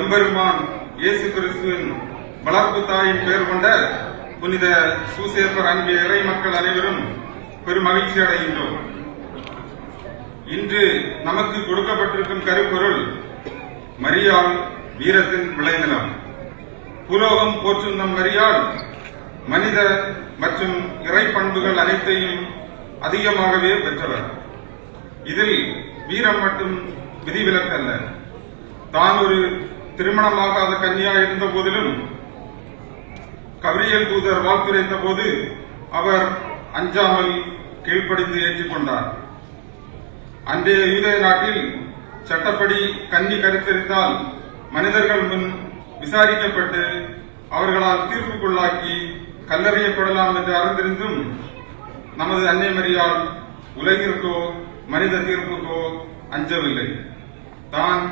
எம்பெருமான் இயேசு கிறிஸ்துவின் வளர்ப்பு தாயின் பெயர் கொண்ட புனித சூசேப்பர் அன்பிய இறை மக்கள் அனைவரும் பெரும் மகிழ்ச்சி அடைகின்றோம். இன்று நமக்கு கொடுக்கப்பட்டிருக்கும் கருப்பொருள் மரியாள் வீரத்தின் விளைநிலம். புலோகம் போற்றும் நம் மரியாள் மனித மற்றும் இறை பண்புகள் அனைத்தையும் அதிகமாகவே பெற்றவர். இதில் வீரம் மட்டும் விதிவிலக்கல்ல. தான் ஒரு திருமணமாகாத கன்னியா இருந்த போதிலும் கபிரியேல் தூதர் வாழ்த்துரைத்த போது அவர் அஞ்சாமல் கீழ்ப்படிந்து ஏற்றுக்கொண்டார். அன்றைய யூதேய நாட்டில் சட்டப்படி கன்னி கருத்தரித்தால் மனிதர்கள் முன் விசாரிக்கப்பட்டு அவர்களால் தீர்ப்புக்குள்ளாக்கி கல்லறியப்படலாம் என்று அறிந்திருந்தும் நமது அன்னை மரியாள் உலகிற்கோ மனித தீர்ப்புக்கோ அஞ்சவில்லை. தான்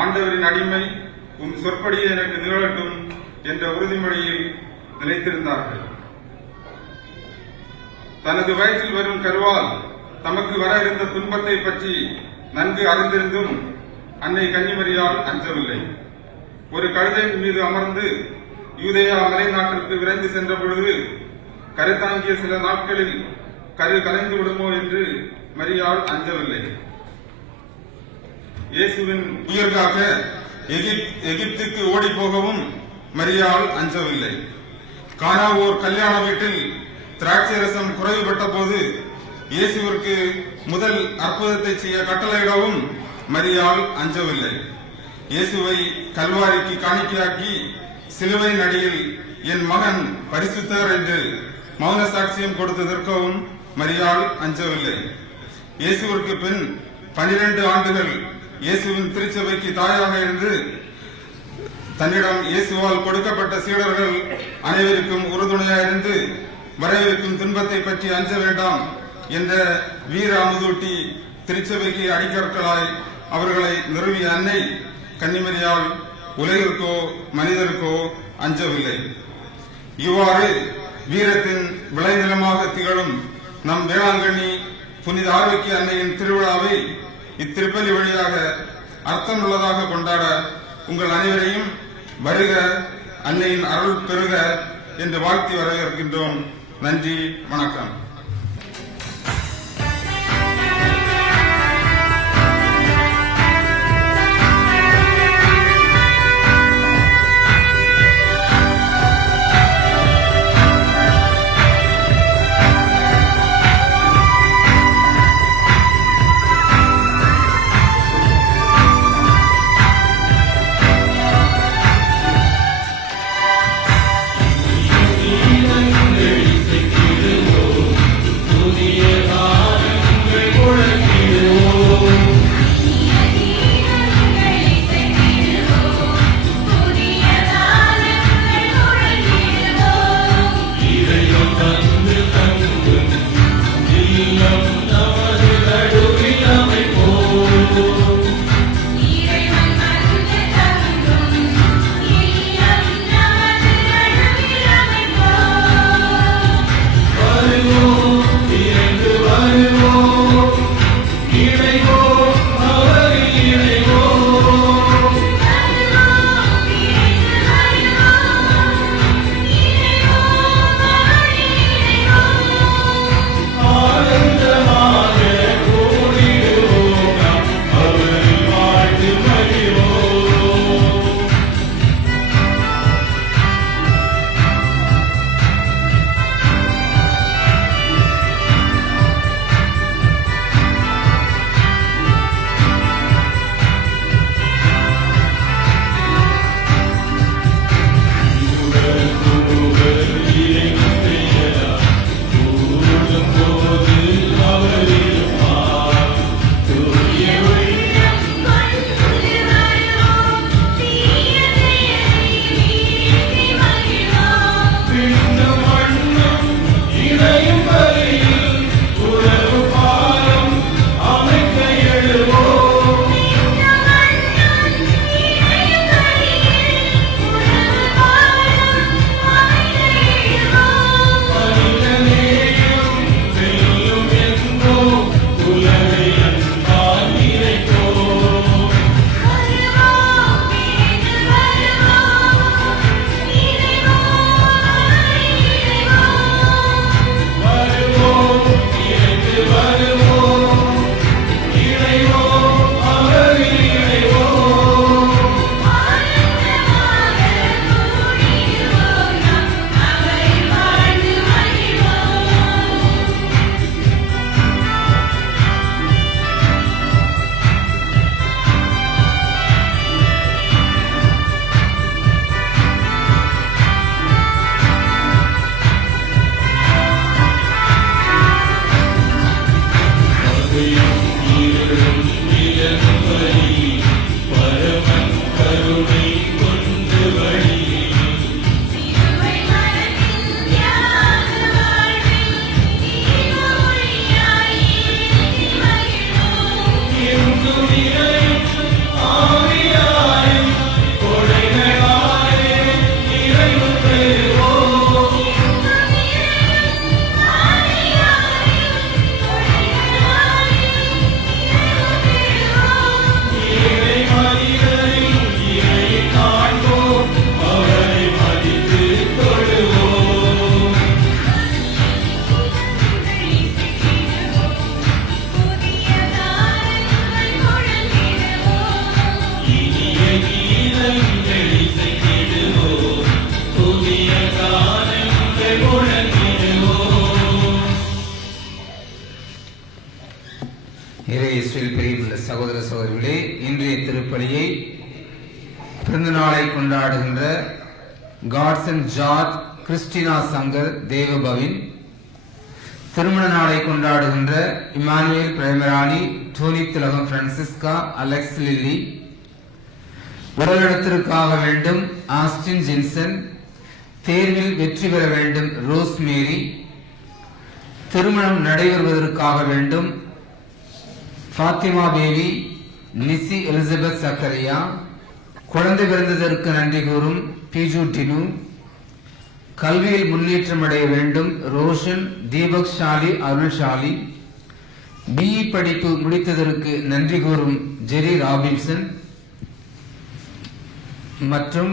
ஆண்டவரின் அடிமை, உன் சொற்படியே எனக்கு நிகழட்டும் என்ற உறுதிமொழியில் நிலைத்திருந்தார்கள். தனது வயிற்றில் வரும் கருவால் தமக்கு வர இருந்த துன்பத்தை பற்றி நன்கு அறிந்திருந்தும் அன்னை கன்னிமரியாள் அஞ்சவில்லை. ஒரு கழுதையின் மீது அமர்ந்து யூதேயா மலை நாட்டிற்கு விரைந்து சென்ற பொழுது கருத்தாங்கிய சில நாட்களில் கரு கலைந்து விடுமோ என்று மரியாள் அஞ்சவில்லை. இயேசுவின் உயிர்காக எகிப்துக்கு ஓடி போகவும் மரியாள் அஞ்சவில்லை. கானாவூர் கல்யாண வீட்டில் திராட்சை ரசம் குறைவுபட்ட போது இயேசுவிற்கு முதல் அற்புதத்தை செய்ய கட்டளையிடவும் மரியாள் அஞ்சவில்லை. இயேசுவை கல்வாரிக்கு காணிக்கையாக்கி சிலுவையின் அடியில் என் மகன் பரிசுத்தர் என்று மௌன சாட்சியம் கொடுத்ததற்கவும் மரியாள் அஞ்சவில்லை. இயேசுவிற்கு பின் 12 ஆண்டுகள் இயேசுவின் திருச்சபைக்கு தாயாக இருந்து தன்னிடம் இயேசுவால் கொடுக்கப்பட்ட சீடர்கள் அனைவருக்கும் உறுதுணையாயிருந்து வரவிருக்கும் துன்பத்தை பற்றி அஞ்ச வேண்டாம் என்ற வீர அமுதூட்டி திருச்சபைக்கு அடிக்கற்களாய் அவர்களை நிறுவிய அன்னை கன்னிமரியாள் உலகிற்கோ மனிதருக்கோ அஞ்சவில்லை. இவ்வாறு வீரத்தின் விளைநிலமாக திகழும் நம் வேளாங்கண்ணி புனித ஆரோக்கிய அன்னையின் திருவிழாவை இத்திருப்பலி வழியாக அர்த்தமுள்ளதாக கொண்டாட உங்கள் அனைவரையும் வருக, அன்னையின் அருள் பெறுக என்று வாழ்த்தி வரவேற்கின்றோம். நன்றி, வணக்கம். Thank you. சகோதர சகோதரிகளே, இன்றைய திருப்பலியை பிறந்த நாளை கொண்டாடுகின்ற காட்சன் ஜார்ஜ் கிறிஸ்டினா சங்கர் தேவபவின், திருமண நாளை கொண்டாடுகின்ற Emmanuel Premarani, Tony Thilagam Francisca, Alex lily, உடல்நலத்திற்காக வேண்டும் ஆஸ்டின் ஜின்சன், தேர்வில் வெற்றி பெற வேண்டும் ரோஸ்மேரி, திருமணம் நடைபெறுவதற்காக வேண்டும் ஃபாத்திமா பேபி, நிசி எலிசபெத் சக்கரியா, குழந்தை பிறந்ததற்கு நன்றி கூறும் பிஜு டினு, கல்வியில் முன்னேற்றம் அடைய வேண்டும் ரோஷன், தீபக் ஷாலி, அருள்ஷாலி, பிஇ படிப்பு முடித்ததற்கு நன்றி கூறும் ஜெரி ராபின்சன் மற்றும்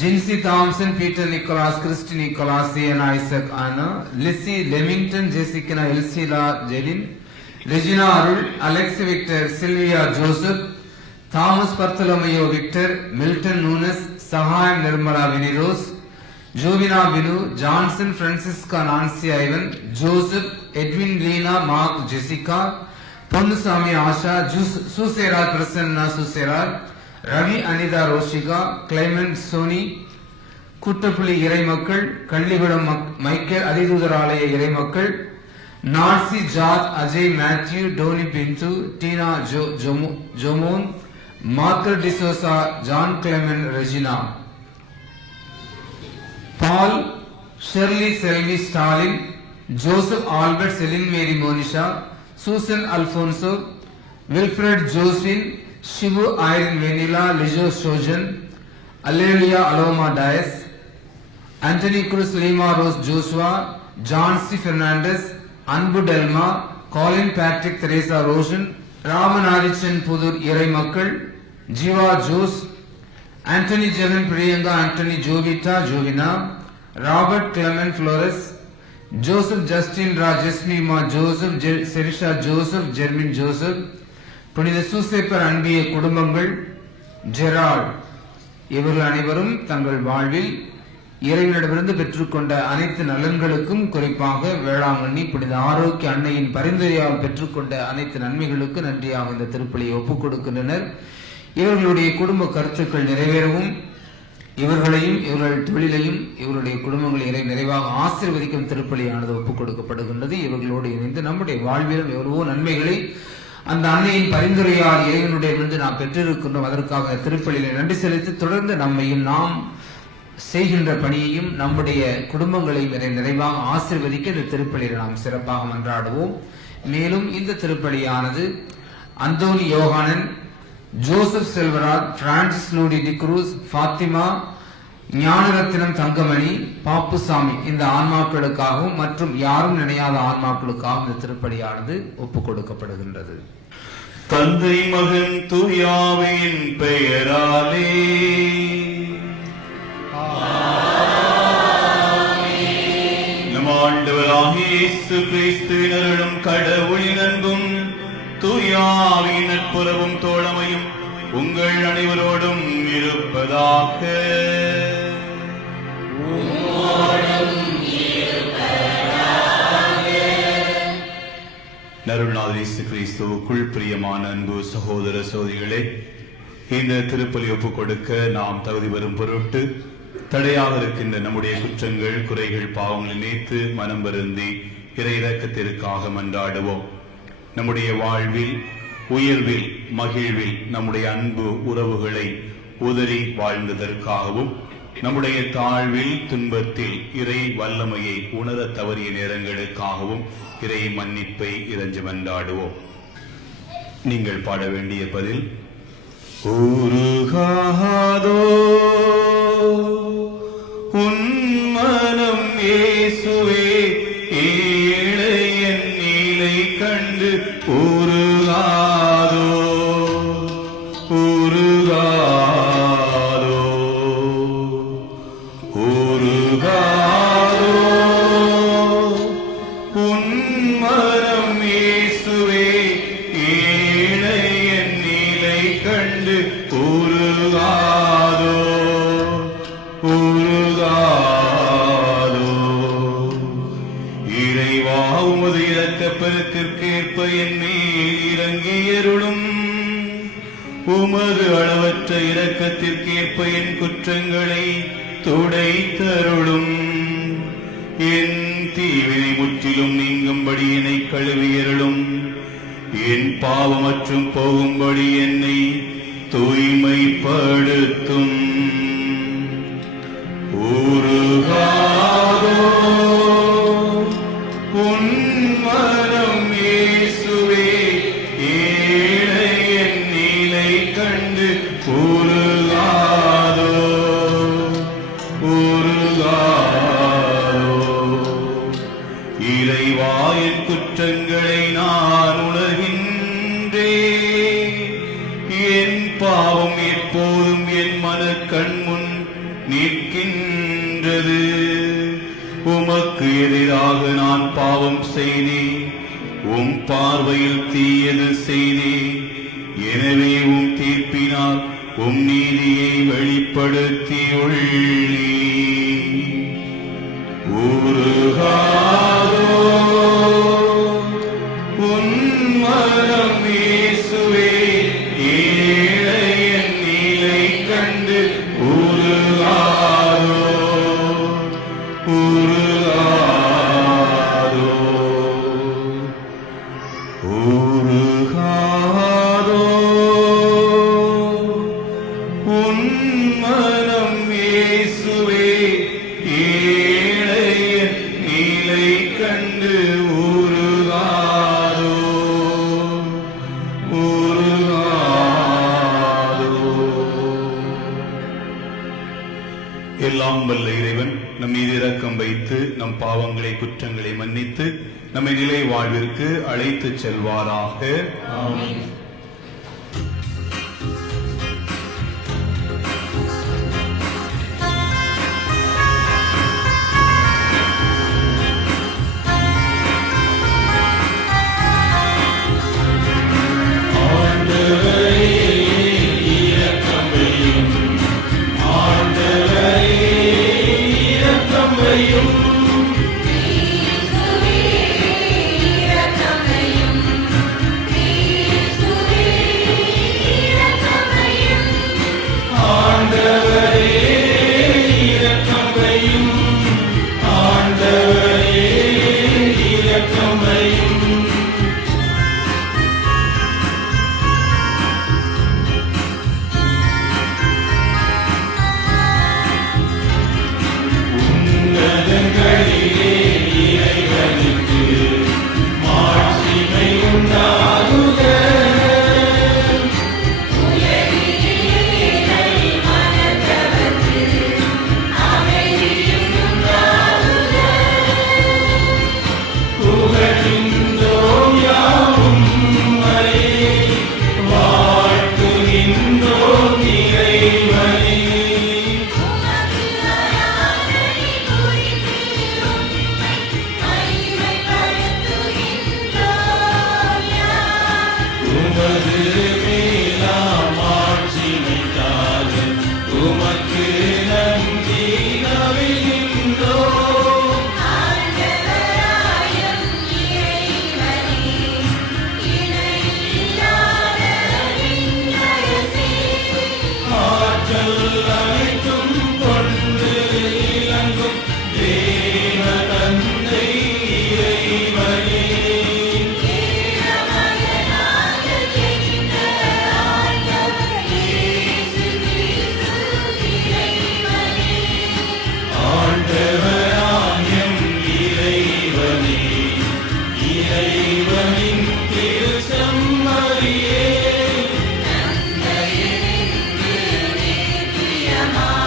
Jincy Thomson, Peter Nicholas, Christy Nicholas, சியன் ஐசக் ஆனா, லிசி லெமிங்டன், ஜெசிகனா எல்சிலா Jelin, Regina Arul, Alex Victor, Sylvia Joseph, Thomas Bartholomew Victor, Milton Nunes, Sagayam Nirmala Vinirose, Jovina Binu, Johnson Francisca Nancy Ivan, Joseph, Edwin Leena, Mark Jessica, Ponnusamy Asha, சூசேரா பிரசன்னா சுசேரா, ரவி அனிதா ரோஷிகா, கிளைமெண்ட் சோனி, கூட்டப்புள்ளி இறைமக்கள், கள்ளிகுடம் மைக்கேல் அதிதூதர் ஆலய இறைமக்கள், நார்சி George, Ajay Mathew, Tony Bintu, Tina Jomon, மார்க்கர் D'Souza, John Clement, Regina, Paul, Shirley Selvi Stalin, Joseph Albert, Celine Mary Monisha, Susan Alphonso, Wilfred Joswin, Shivu Irene Vennila, Lijo Sojan, அலேலியா அலோமா Dias, Antony Cruz, Leema Rose Joshua, Jhansi Fernandes, Anbu Thelma, Colin Patrick, Teresa Roshan, Ramanathichan Puthur இறைமக்கள், Jeeva Jose, Antony Jegan Priyanka, Antony Jovita Jovina, Robert Clement Flores, Joseph Justin ரா, ஜெஸ்மிமா Joseph, செரிஷா Joseph, ஜெர்மின் Joseph, புனித சூசேப்பர் அன்பிய குடும்பங்கள், Gerald, இவர்கள் அனைவரும் தங்கள் வாழ்வில் இறைவனிடமிருந்து பெற்றுக்கொண்ட அனைத்து நலன்களுக்கும், குறிப்பாக வேளாங்கண்ணி புனித ஆரோக்கிய அன்னையின் பரிந்துரையால் பெற்றுக்கொண்ட அனைத்து நன்மைகளுக்கு நன்றியாக இந்த திருப்பலியை ஒப்புக் கொடுக்கின்றனர். இவர்களுடைய குடும்ப கருத்துக்கள் நிறைவேறவும், இவர்களையும் இவர்கள் தொழிலையும் இவருடைய குடும்பங்களை இறை நிறைவாக ஆசீர்வதிக்கும் திருப்பலியானது ஒப்புக் கொடுக்கப்படுகின்றது. இவர்களோடு இணைந்து நம்முடைய வாழ்விலும் எவ்வளவோ நன்மைகளை அந்த அன்னையின் பரிந்துரையால் இறைவனுடைய நாம் பெற்றிருக்கின்றோம். அதற்காக திருப்பலியில நன்றி செலுத்தி தொடர்ந்து நம்மையும் நாம் செய்கின்ற பணியையும் நம்முடைய குடும்பங்களையும் நிறைவாக ஆசீர்வதிக்க இந்த திருப்பலியில் நாம் சிறப்பாக மன்றாடுவோம். மேலும் இந்த திருப்பலியானது Anthony Yohannan, Joseph Selvaraj, Francis லூடி டி குரூஸ், ஃபாத்திமா, ஞானரத்தினம் தங்கமணி, பாப்புசாமி இந்த ஆன்மாக்களுக்காகவும் மற்றும் யாரும் நினையாத ஆன்மாக்களுக்காகவும் இந்த திருப்பலியானது ஒப்புக் கொடுக்கப்படுகின்றது. தந்தை மகன் தூயாவின் பெயராலே நம் ஆண்டவராகிய இயேசு கிறிஸ்துவின் அருளும் கடவுளின் அன்பும் தூயாவின் நட்புறவும் தோழமையும் உங்கள் அனைவரோடும் இருப்பதாக. நருள்நாதர் இயேசு கிறிஸ்துவுக்குள் பிரியமான அன்பு சகோதர சகோதரிகளே, இந்த திருப்பலி ஒப்புக் கொடுக்க நாம் தகுதி பெறும் பொருட்டு தடையாக இருக்கின்ற நம்முடைய குற்றங்கள், குறைகள், பாவங்களை நினைத்து மனம் வருந்தி இறை இரக்கத்திற்காக மன்றாடுவோம். நம்முடைய வாழ்வில், உயர்வில், மகிழ்வில் நம்முடைய அன்பு உறவுகளை உதறி வாழ்ந்ததற்காகவும், நம்முடைய தாழ்வில், துன்பத்தில் இறை வல்லமையை உணர தவறிய நேரங்களுக்காகவும் இறை மன்னிப்பை இறைஞ்சி மன்றாடுவோம். நீங்கள் பாட வேண்டிய பதில்: உருகாதோ உன் மனம் இயேசுவே, ஏழையன் நீலை கண்டு உருகாதோ உருகாதோ உருகாதோ உன் மனம் இயேசுவே, ஏழையன் நீலை கண்டு உருகாதோ உருகாதோ. இறைவா, உமது இரக்கப்பெருக்கிற்கேற்ப என் மேல் இறங்கி உமது அளவற்ற இரக்கத்திற்கேற்ப என் குற்றங்களை துடைத்தருளும். என் தீவினை முற்றிலும் நீங்கும்படி என்னை கழுவியருளும். என் பாவமற்றும் போகும்படி என்னை தூய்மைப்படுத்தும். ஊருகாதோ உன் மனம் இயேசுவே, ஏழை என் நிலை கண்டு ஊருகாதோ ஊருகாதோ. இறைவா, என் குற்றங்களை நான் உணர்கின்றேன். என் பாவம் எப்போதும் என் மனக்கண்முன் நிற்கின்றது. உமக்கு எதிராக நான் பாவம் செய்தேன், உம் பார்வையில் தீயது செய்தேன். எனவே உம் தீர்ப்பினால் உம் நீதியை வெளிப்படுத்தியுள்ளீர். ஊருகாதோ உன் மனம் இயேசுவே, ஏழை என் நிலை கண்டு ஊருகாதோ ஊருகாதோ ஊருகாதோ. உன் மனம் இயேசுவே, ஏழை என் நிலை கண்டு ஊருகாதோ ஊருகாதோ. எல்லாம் வல்ல இறைவன் நம் மீது இரக்கம் வைத்து நம் பாவங்களை குற்றங்களை மன்னித்து நம்மை நிலை வாழ்விற்கு அழைத்துச் செல்வாராக. ஆமென். Yama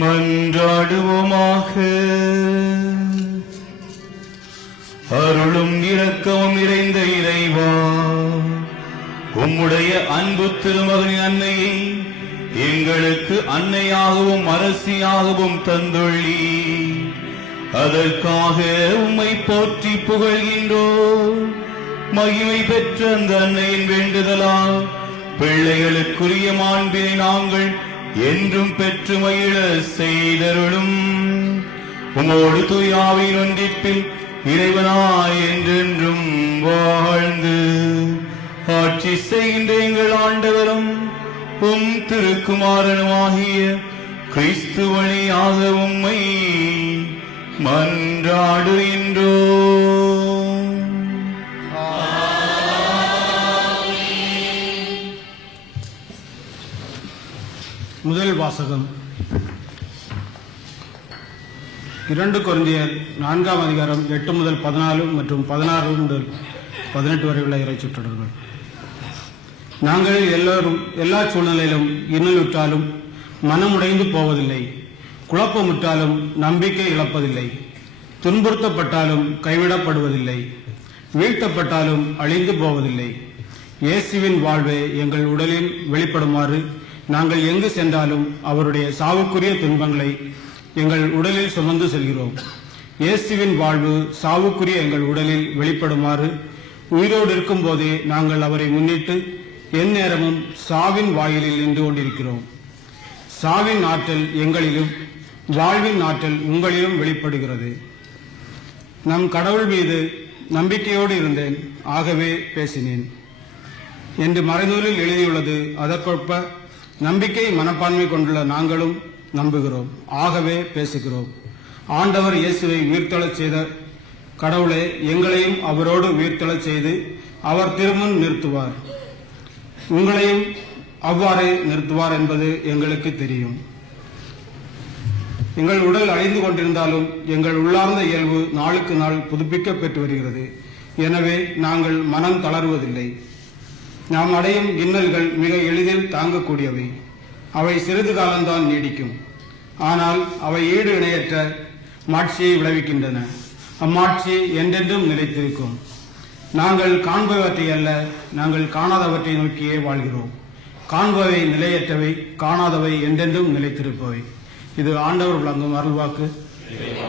மன்றாடுவோமாக. அருளும் இரக்கமும் நிறைந்த இறைவா, உம்முடைய அன்பு திருமகனின் அன்னையை எங்களுக்கு அன்னையாகவும் அரசியாகவும் தந்துள்ளி, அதற்காக உம்மை போற்றி புகழ்கின்றோம். மகிமை பெற்ற அந்த அன்னையின் வேண்டுதலால் பிள்ளைகளுக்குரிய மாண்பினை நாங்கள் என்றும் பெற்று மகிழ செய்தருளும். உமோடு தூயாவின் ஒன்றிப்பில் இறைவனாய் என்றென்றும் வாழ்ந்து ஆட்சி செய்கின்ற எங்கள் ஆண்டவரும் உம் திருக்குமாரனுமாகிய கிறிஸ்து வழியாக உம்மை மன்றாடுகின்றோம். முதல் வாசகம் 2 கொரிந்தியர் 4ஆம் அதிகாரம் 8 முதல் 14 மற்றும் 16 முதல் 18 வரை உள்ள இறைச்சுற்றர்கள். நாங்கள் எல்லோரும் எல்லா சூழ்நிலையிலும் இன்னலுற்றாலும் மனமுடைந்து போவதில்லை, குழப்பமுற்றாலும் நம்பிக்கை இழப்பதில்லை, துன்புறுத்தப்பட்டாலும் கைவிடப்படுவதில்லை, வீழ்த்தப்பட்டாலும் அழிந்து போவதில்லை. இயேசுவின் வாழ்வே எங்கள் உடலில் வெளிப்படுமாறு நாங்கள் எங்கு சென்றாலும் அவருடைய சாவுக்குரிய துன்பங்களை எங்கள் உடலில் சுமந்து செல்கிறோம். இயேசுவின் வாழ்வு சாவுக்குரிய எங்கள் உடலில் வெளிப்படுமாறு உயிரோடு இருக்கும் போதே நாங்கள் அவரை முன்னிட்டு எந்நேரமும் சாவின் வாயிலில் நின்று கொண்டிருக்கிறோம். சாவின் ஆற்றல் எங்களிலும் வாழ்வின் ஆற்றல் உங்களிலும் வெளிப்படுகிறது. நம் கடவுள் மீது நம்பிக்கையோடு இருந்தேன், ஆகவே பேசினேன் என்று மறைநூலில் எழுதியுள்ளது. அதற்கொப்ப நம்பிக்கை மனப்பான்மை கொண்டுள்ள நாங்களும் நம்புகிறோம், ஆகவே பேசுகிறோம். ஆண்டவர் இயேசுவை உயிர்த்தெழச் செய்த கடவுளே எங்களையும் அவரோடு உயிர்த்தெழச் செய்து அவர் திருமுன் நிறுத்துவார், உங்களையும் அவ்வாறே நிறுத்துவார் என்பது எங்களுக்கு தெரியும். எங்கள் உடல் அழிந்து கொண்டிருந்தாலும் எங்கள் உள்ளார்ந்த இயல்பு நாளுக்கு நாள் புதுப்பிக்க பெற்று வருகிறது. எனவே நாங்கள் மனம் தளர்வதில்லை. நாம் அடையும் இன்னல்கள் மிக எளிதில் தாங்கக்கூடியவை. அவை சிறிது காலம்தான் நீடிக்கும், ஆனால் அவை ஈடு இணையற்ற மாட்சியை விளைவிக்கின்றன. அம்மாட்சி என்றென்றும் நிலைத்திருக்கும். நாங்கள் காண்பவற்றை அல்ல, நாங்கள் காணாதவற்றை நோக்கியே வாழ்கிறோம். காண்பவை நிலையற்றவை, காணாதவை என்றென்றும் நிலைத்திருப்பவை. இது ஆண்டவர் வழங்கும் அருள்வாக்கு. இறைவா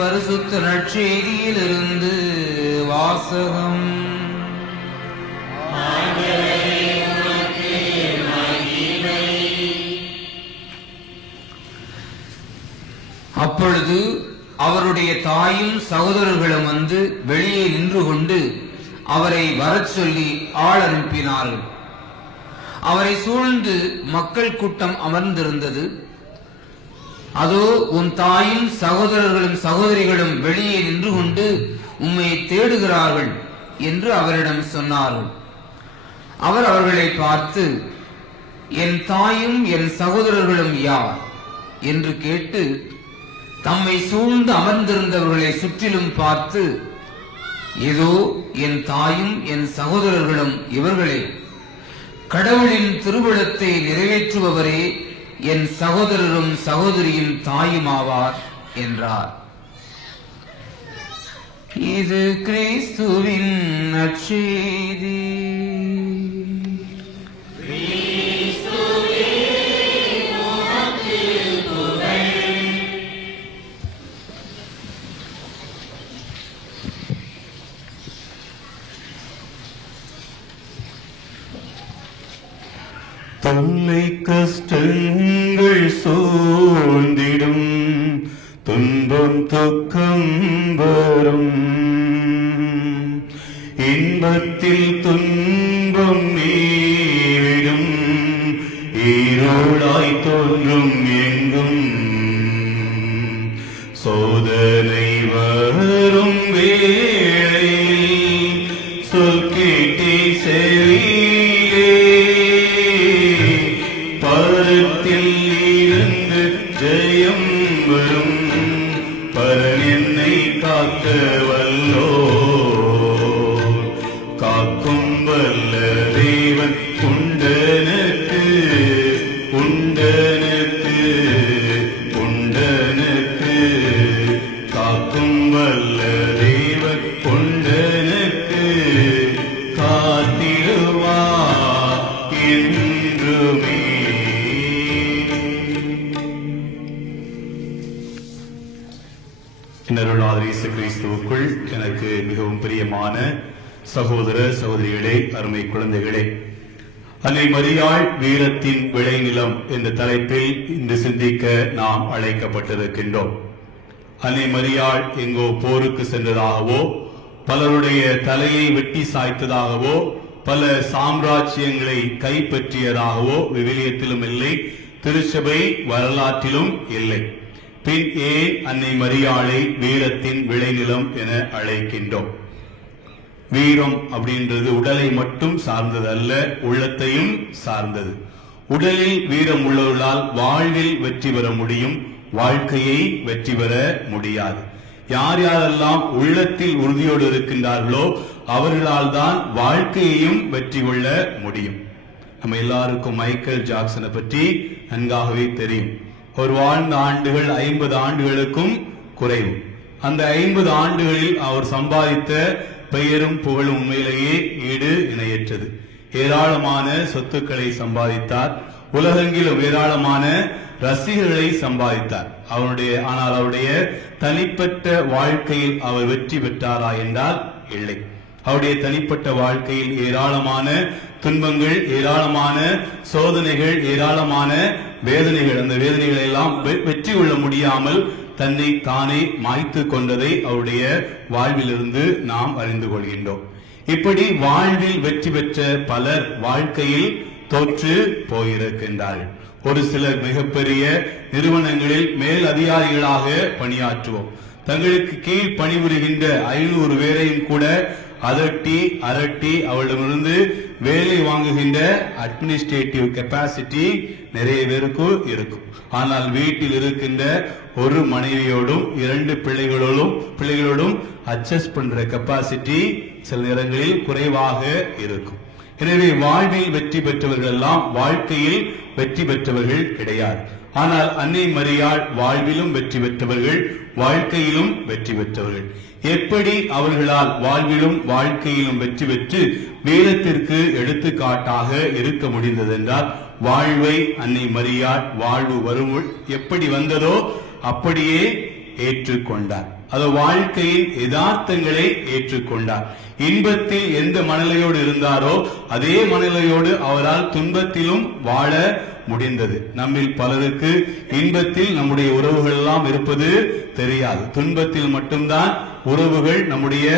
பரிசுத்த நற்செய்தியிலிருந்து வாசகம். அப்பொழுது அவருடைய தாயும் சகோதரர்களும் வந்து வெளியே நின்று கொண்டு அவரை வரச் சொல்லி ஆள் அனுப்பினார்கள். அவரை சூழ்ந்து மக்கள் கூட்டம் அமர்ந்திருந்தது. அதோ உன் தாயும் சகோதரர்களும் சகோதரிகளும் வெளியே நின்று கொண்டு உம்மை தேடுகிறார்கள் என்று அவரிடம் சொன்னார்கள். அவர் அவர்களை பார்த்து, என் தாயும் என் சகோதரர்களும் யார் என்று கேட்டு தம்மை சூழ்ந்து அமர்ந்திருந்தவர்களை சுற்றிலும் பார்த்து, இதோ என் தாயும் என் சகோதரர்களும் இவர்களே, கடவுளின் திருவுளத்தை நிறைவேற்றுபவரே என் சகோதரரும் சகோதரியும் தாயுமாவார் என்றார். இது கிறிஸ்துவின் நற்செய்தி. கஷ்டங்கள் சூழ்ந்திடும், துன்பம் துக்கம் வரும். இன்பத்தில் துன்பம் நீவிடும், ஈரோடாய் தோன்றும் எங்கும். சோதனை வரும் வேளையில் சொல் கேட்டே செவியே, பரத்தில் இருந்து ஜெயம் வரும். பரன் என்னை காக்க வல்லோ, காக்கும் வல்ல தேவன் உண்டனுக்கு, உண்டனுக்கு, உண்டனுக்கு. காக்கும் வல்ல தேவன் உண்டனுக்கு, காத்திடுவார் என்றுமே. இன்னருளாத இயேசு கிறிஸ்துவுக்குள் எனக்கு மிகவும் பிரியமான சகோதர சகோதரிகளே, அருமை குழந்தைகளே, அன்னை மரியாள் வீரத்தின் விளைநிலம் என்ற தலைப்பில் இன்று சிந்திக்க நாம் அழைக்கப்பட்டிருக்கின்றோம். அன்னை மரியாள் எங்கோ போருக்கு சென்றதாகவோ, பலருடைய தலையை வெட்டி சாய்த்ததாகவோ, பல சாம்ராஜ்யங்களை கைப்பற்றியதாகவோ விவிலியத்திலும் இல்லை, திருச்சபை வரலாற்றிலும் இல்லை. பின் ஏன் அன்னை மரியாளை வீரத்தின் விளைநிலம் என அழைக்கின்றோம்? வீரம் அப்படின்றது உடலை மட்டும் சார்ந்தது அல்ல, உள்ளத்தையும் சார்ந்தது. உடலில் வீரம் உள்ளவர்களால் வாழ்வில் வெற்றி பெற முடியும், வாழ்க்கையை வெற்றி பெற முடியாது. யார் யாரெல்லாம் உள்ளத்தில் உறுதியோடு இருக்கின்றார்களோ அவர்களால் தான் வாழ்க்கையையும் வெற்றி கொள்ள முடியும். நம்ம எல்லாருக்கும் மைக்கேல் ஜாக்சனை பற்றி நன்காகவே தெரியும். அவர் வாழ்ந்த ஆண்டுகள் 50 ஆண்டுகளுக்கும் குறைவு. அந்த 50 ஆண்டுகளில் அவர் சம்பாதித்த பெயரும் புகழும் உண்மையிலேயே ஈடு இணையற்றது. ஏராளமான சொத்துக்களை சம்பாதித்தார், உலகெங்கிலும் ஏராளமான ரசிகர்களை சம்பாதித்தார். ஆனால் அவருடைய தனிப்பட்ட வாழ்க்கையில் அவர் வெற்றி பெற்றாரா என்றால் இல்லை. அவருடைய தனிப்பட்ட வாழ்க்கையில் ஏராளமான துன்பங்கள், ஏராளமான சோதனைகள், ஏராளமான வேதனைகள். அந்த வேதனைகளை எல்லாம் வெற்றி கொள்ள முடியாமல் தன்னை தானே மாய்த்து கொண்டதை அவருடைய வாழ்விலிருந்து நாம் அறிந்து கொள்கின்றோம். இப்படி வாழ்வில் வெற்றி பெற்ற பலர் வாழ்க்கையில் தோற்று போயிருக்கின்றார்கள். ஒரு சிலர் மிகப்பெரிய நிறுவனங்களில் மேல் அதிகாரிகளாக பணியாற்றுவோம். தங்களுக்கு கீழ் பணிபுரிகின்ற 500 பேரையும் கூட அதட்டி அரட்டி அவளிடமிருந்து வேலை வாங்குகின்ற அட்மினிஸ்ட்ரேட்டிவ் கெப்பாசிட்டி நிறைய பேருக்கு இருக்கும். ஆனால் வீட்டில் இருக்கின்ற ஒரு மனைவியோடும் 2 பிள்ளைகளோடும் அட்ஜஸ்ட் பண்ற கெப்பாசிட்டி சில நேரங்களில் குறைவாக இருக்கும். எனவே வாழ்வில் வெற்றி பெற்றவர்கள் எல்லாம் வாழ்க்கையில் வெற்றி பெற்றவர்கள் கிடையாது. ஆனால் அன்னை மரியாள் வாழ்விலும் வெற்றி பெற்றவர்கள், வாழ்க்கையிலும் வெற்றி பெற்றவர்கள். எப்படி அவர்களால் வாழ்விலும் வாழ்க்கையிலும் வெற்றி பெற்று வீரத்திற்கு எடுத்துக்காட்டாக இருக்க முடிந்தது என்றால், வாழ்வை அன்னை மரியாள் வாழ்வு வரும் எப்படி வந்ததோ அப்படியே ஏற்றுக்கொண்டார். அது வாழ்க்கையின் யதார்த்தங்களை ஏற்றுக்கொண்டார். இன்பத்தில் எந்த மனநிலையோடு இருந்தாரோ அதே மனநிலையோடு அவரால் துன்பத்திலும் வாழ முடிந்தது. நம்மில் பலருக்கு இன்பத்தில் நம்முடைய உறவுகள் எல்லாம் இருப்பது தெரியாது. துன்பத்தில் மட்டும்தான் உறவுகள் நம்முடைய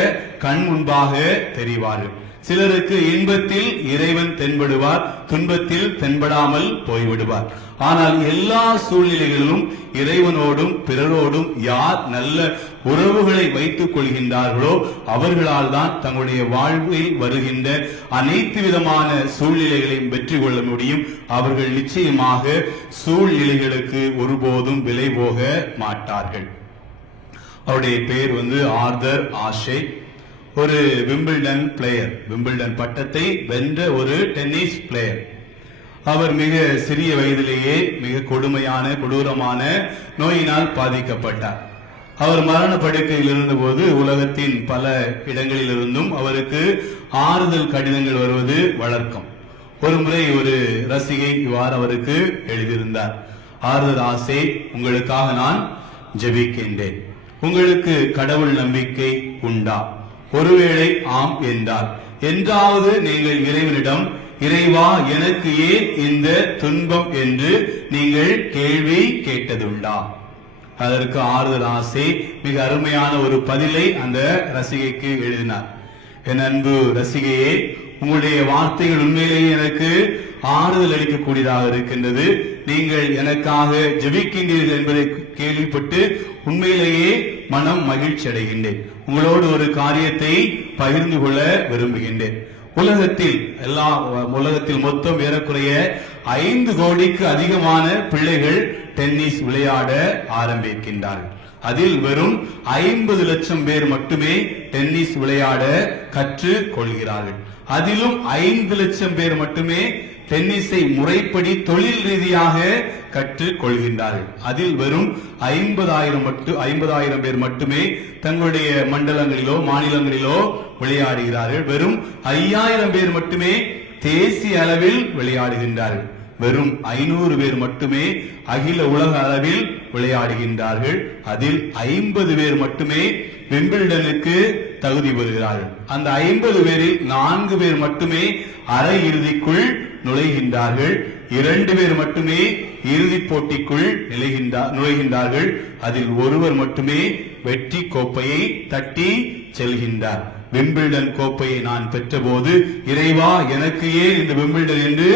கண் முன்பாக தெரிவார்கள். சிலருக்கு இன்பத்தில் இறைவன் தென்படுவார், துன்பத்தில் தென்படாமல் போய்விடுவார். ஆனால் எல்லா சூழ்நிலைகளிலும் இறைவனோடும் பிறரோடும் யார் நல்ல உறவுகளை வைத்துக் கொள்கின்றார்களோ அவர்களால் தான் தங்களுடைய வாழ்வில் வருகின்ற அனைத்து விதமான சூழ்நிலைகளையும் வெற்றி கொள்ள முடியும். அவர்கள் நிச்சயமாக சூழ்நிலைகளுக்கு ஒருபோதும் விலை போக மாட்டார்கள். அவருடைய பெயர் ஆர்தர் ஆஷே. ஒரு விம்பிள்டன் பிளேயர், விம்பிள்டன் பட்டத்தை வென்ற ஒரு டென்னிஸ் பிளேயர். அவர் மிக சிறிய வயதிலேயே மிக கொடூரமான நோயினால் பாதிக்கப்பட்டார். அவர் மரண படுக்கையில் இருந்தபோது உலகத்தின் பல இடங்களிலிருந்தும் அவருக்கு ஆறுதல் கடிதங்கள் வருவது வழக்கம். ஒரு முறை ஒரு ரசிகை இவ்வாறு அவருக்கு எழுதியிருந்தார்: ஆர்தர் ஆசே, உங்களுக்காக நான் ஜெபிக்கின்றேன். உங்களுக்கு கடவுள் நம்பிக்கை உண்டா? ஒருவேளை ஆம் என்றால், என்றாவது நீங்கள் இறைவனிடம் இறைவா எனக்கு ஏன் இந்த துன்பம் என்று நீங்கள் கேள்வி கேட்டதுண்டா? அதற்கு ஆறுதல் ஆசை மிக அருமையான ஒரு பதிலை அந்த ரசிகைக்கு எழுதினார். என் அன்பு ரசிகையே, உங்களுடைய வார்த்தைகள் உண்மையிலேயே எனக்கு ஆறுதல் அளிக்கக்கூடியதாக இருக்கின்றது. நீங்கள் எனக்காக ஜெபிக்கின்றீர்கள் என்பதை கேள்விப்பட்டு உண்மையிலேயே மனம் மகிழ்ச்சி அடைகின்றேன். உங்களோடு ஒரு காரியத்தை பகிர்ந்து கொள்ள விரும்புகின்றேன். உலகத்தில் மொத்தம் ஏறக்குறைய 5 கோடிக்கு அதிகமான பிள்ளைகள் டென்னிஸ் விளையாட ஆரம்பிக்கின்றார்கள். அதில் வெறும் 50 லட்சம் பேர் மட்டுமே டென்னிஸ் விளையாட கற்றுக் கொள்கிறார்கள். அதிலும் 5 லட்சம் பேர் மட்டுமே டென்னிஸை முறைப்படி தொழில் ரீதியாக கற்றுக் கொள்கின்றார்கள். அதில் வெறும் 50,000 பேர் மட்டுமே தங்களுடைய மண்டலங்களிலோ மாநிலங்களிலோ விளையாடுகிறார்கள். வெறும் 5,000 பேர் மட்டுமே தேசிய அளவில் விளையாடுகின்றார்கள். வெறும் 500 பேர் மட்டுமே அகில உலக அளவில் விளையாடுகின்றார்கள். அதில் 50 பேர் மட்டுமே விம்பிள்டனுக்கு தகுதி பெறுகிறார்கள். அந்த 50 பேரில் 4 பேர் மட்டுமே அரை இறுதிக்குள் நுழைகின்றார்கள். 2 பேர் மட்டுமே இறுதிப் போட்டிக்குள் நுழைகின்றார்கள். அதில் ஒருவர் மட்டுமே வெற்றி கோப்பையை தட்டி செல்கின்றார். விம்பிள்டன் கோப்பையை நான் பெற்றபோது இறைவா எனக்கு ஏன் இந்த விம்பிள்டன் என்று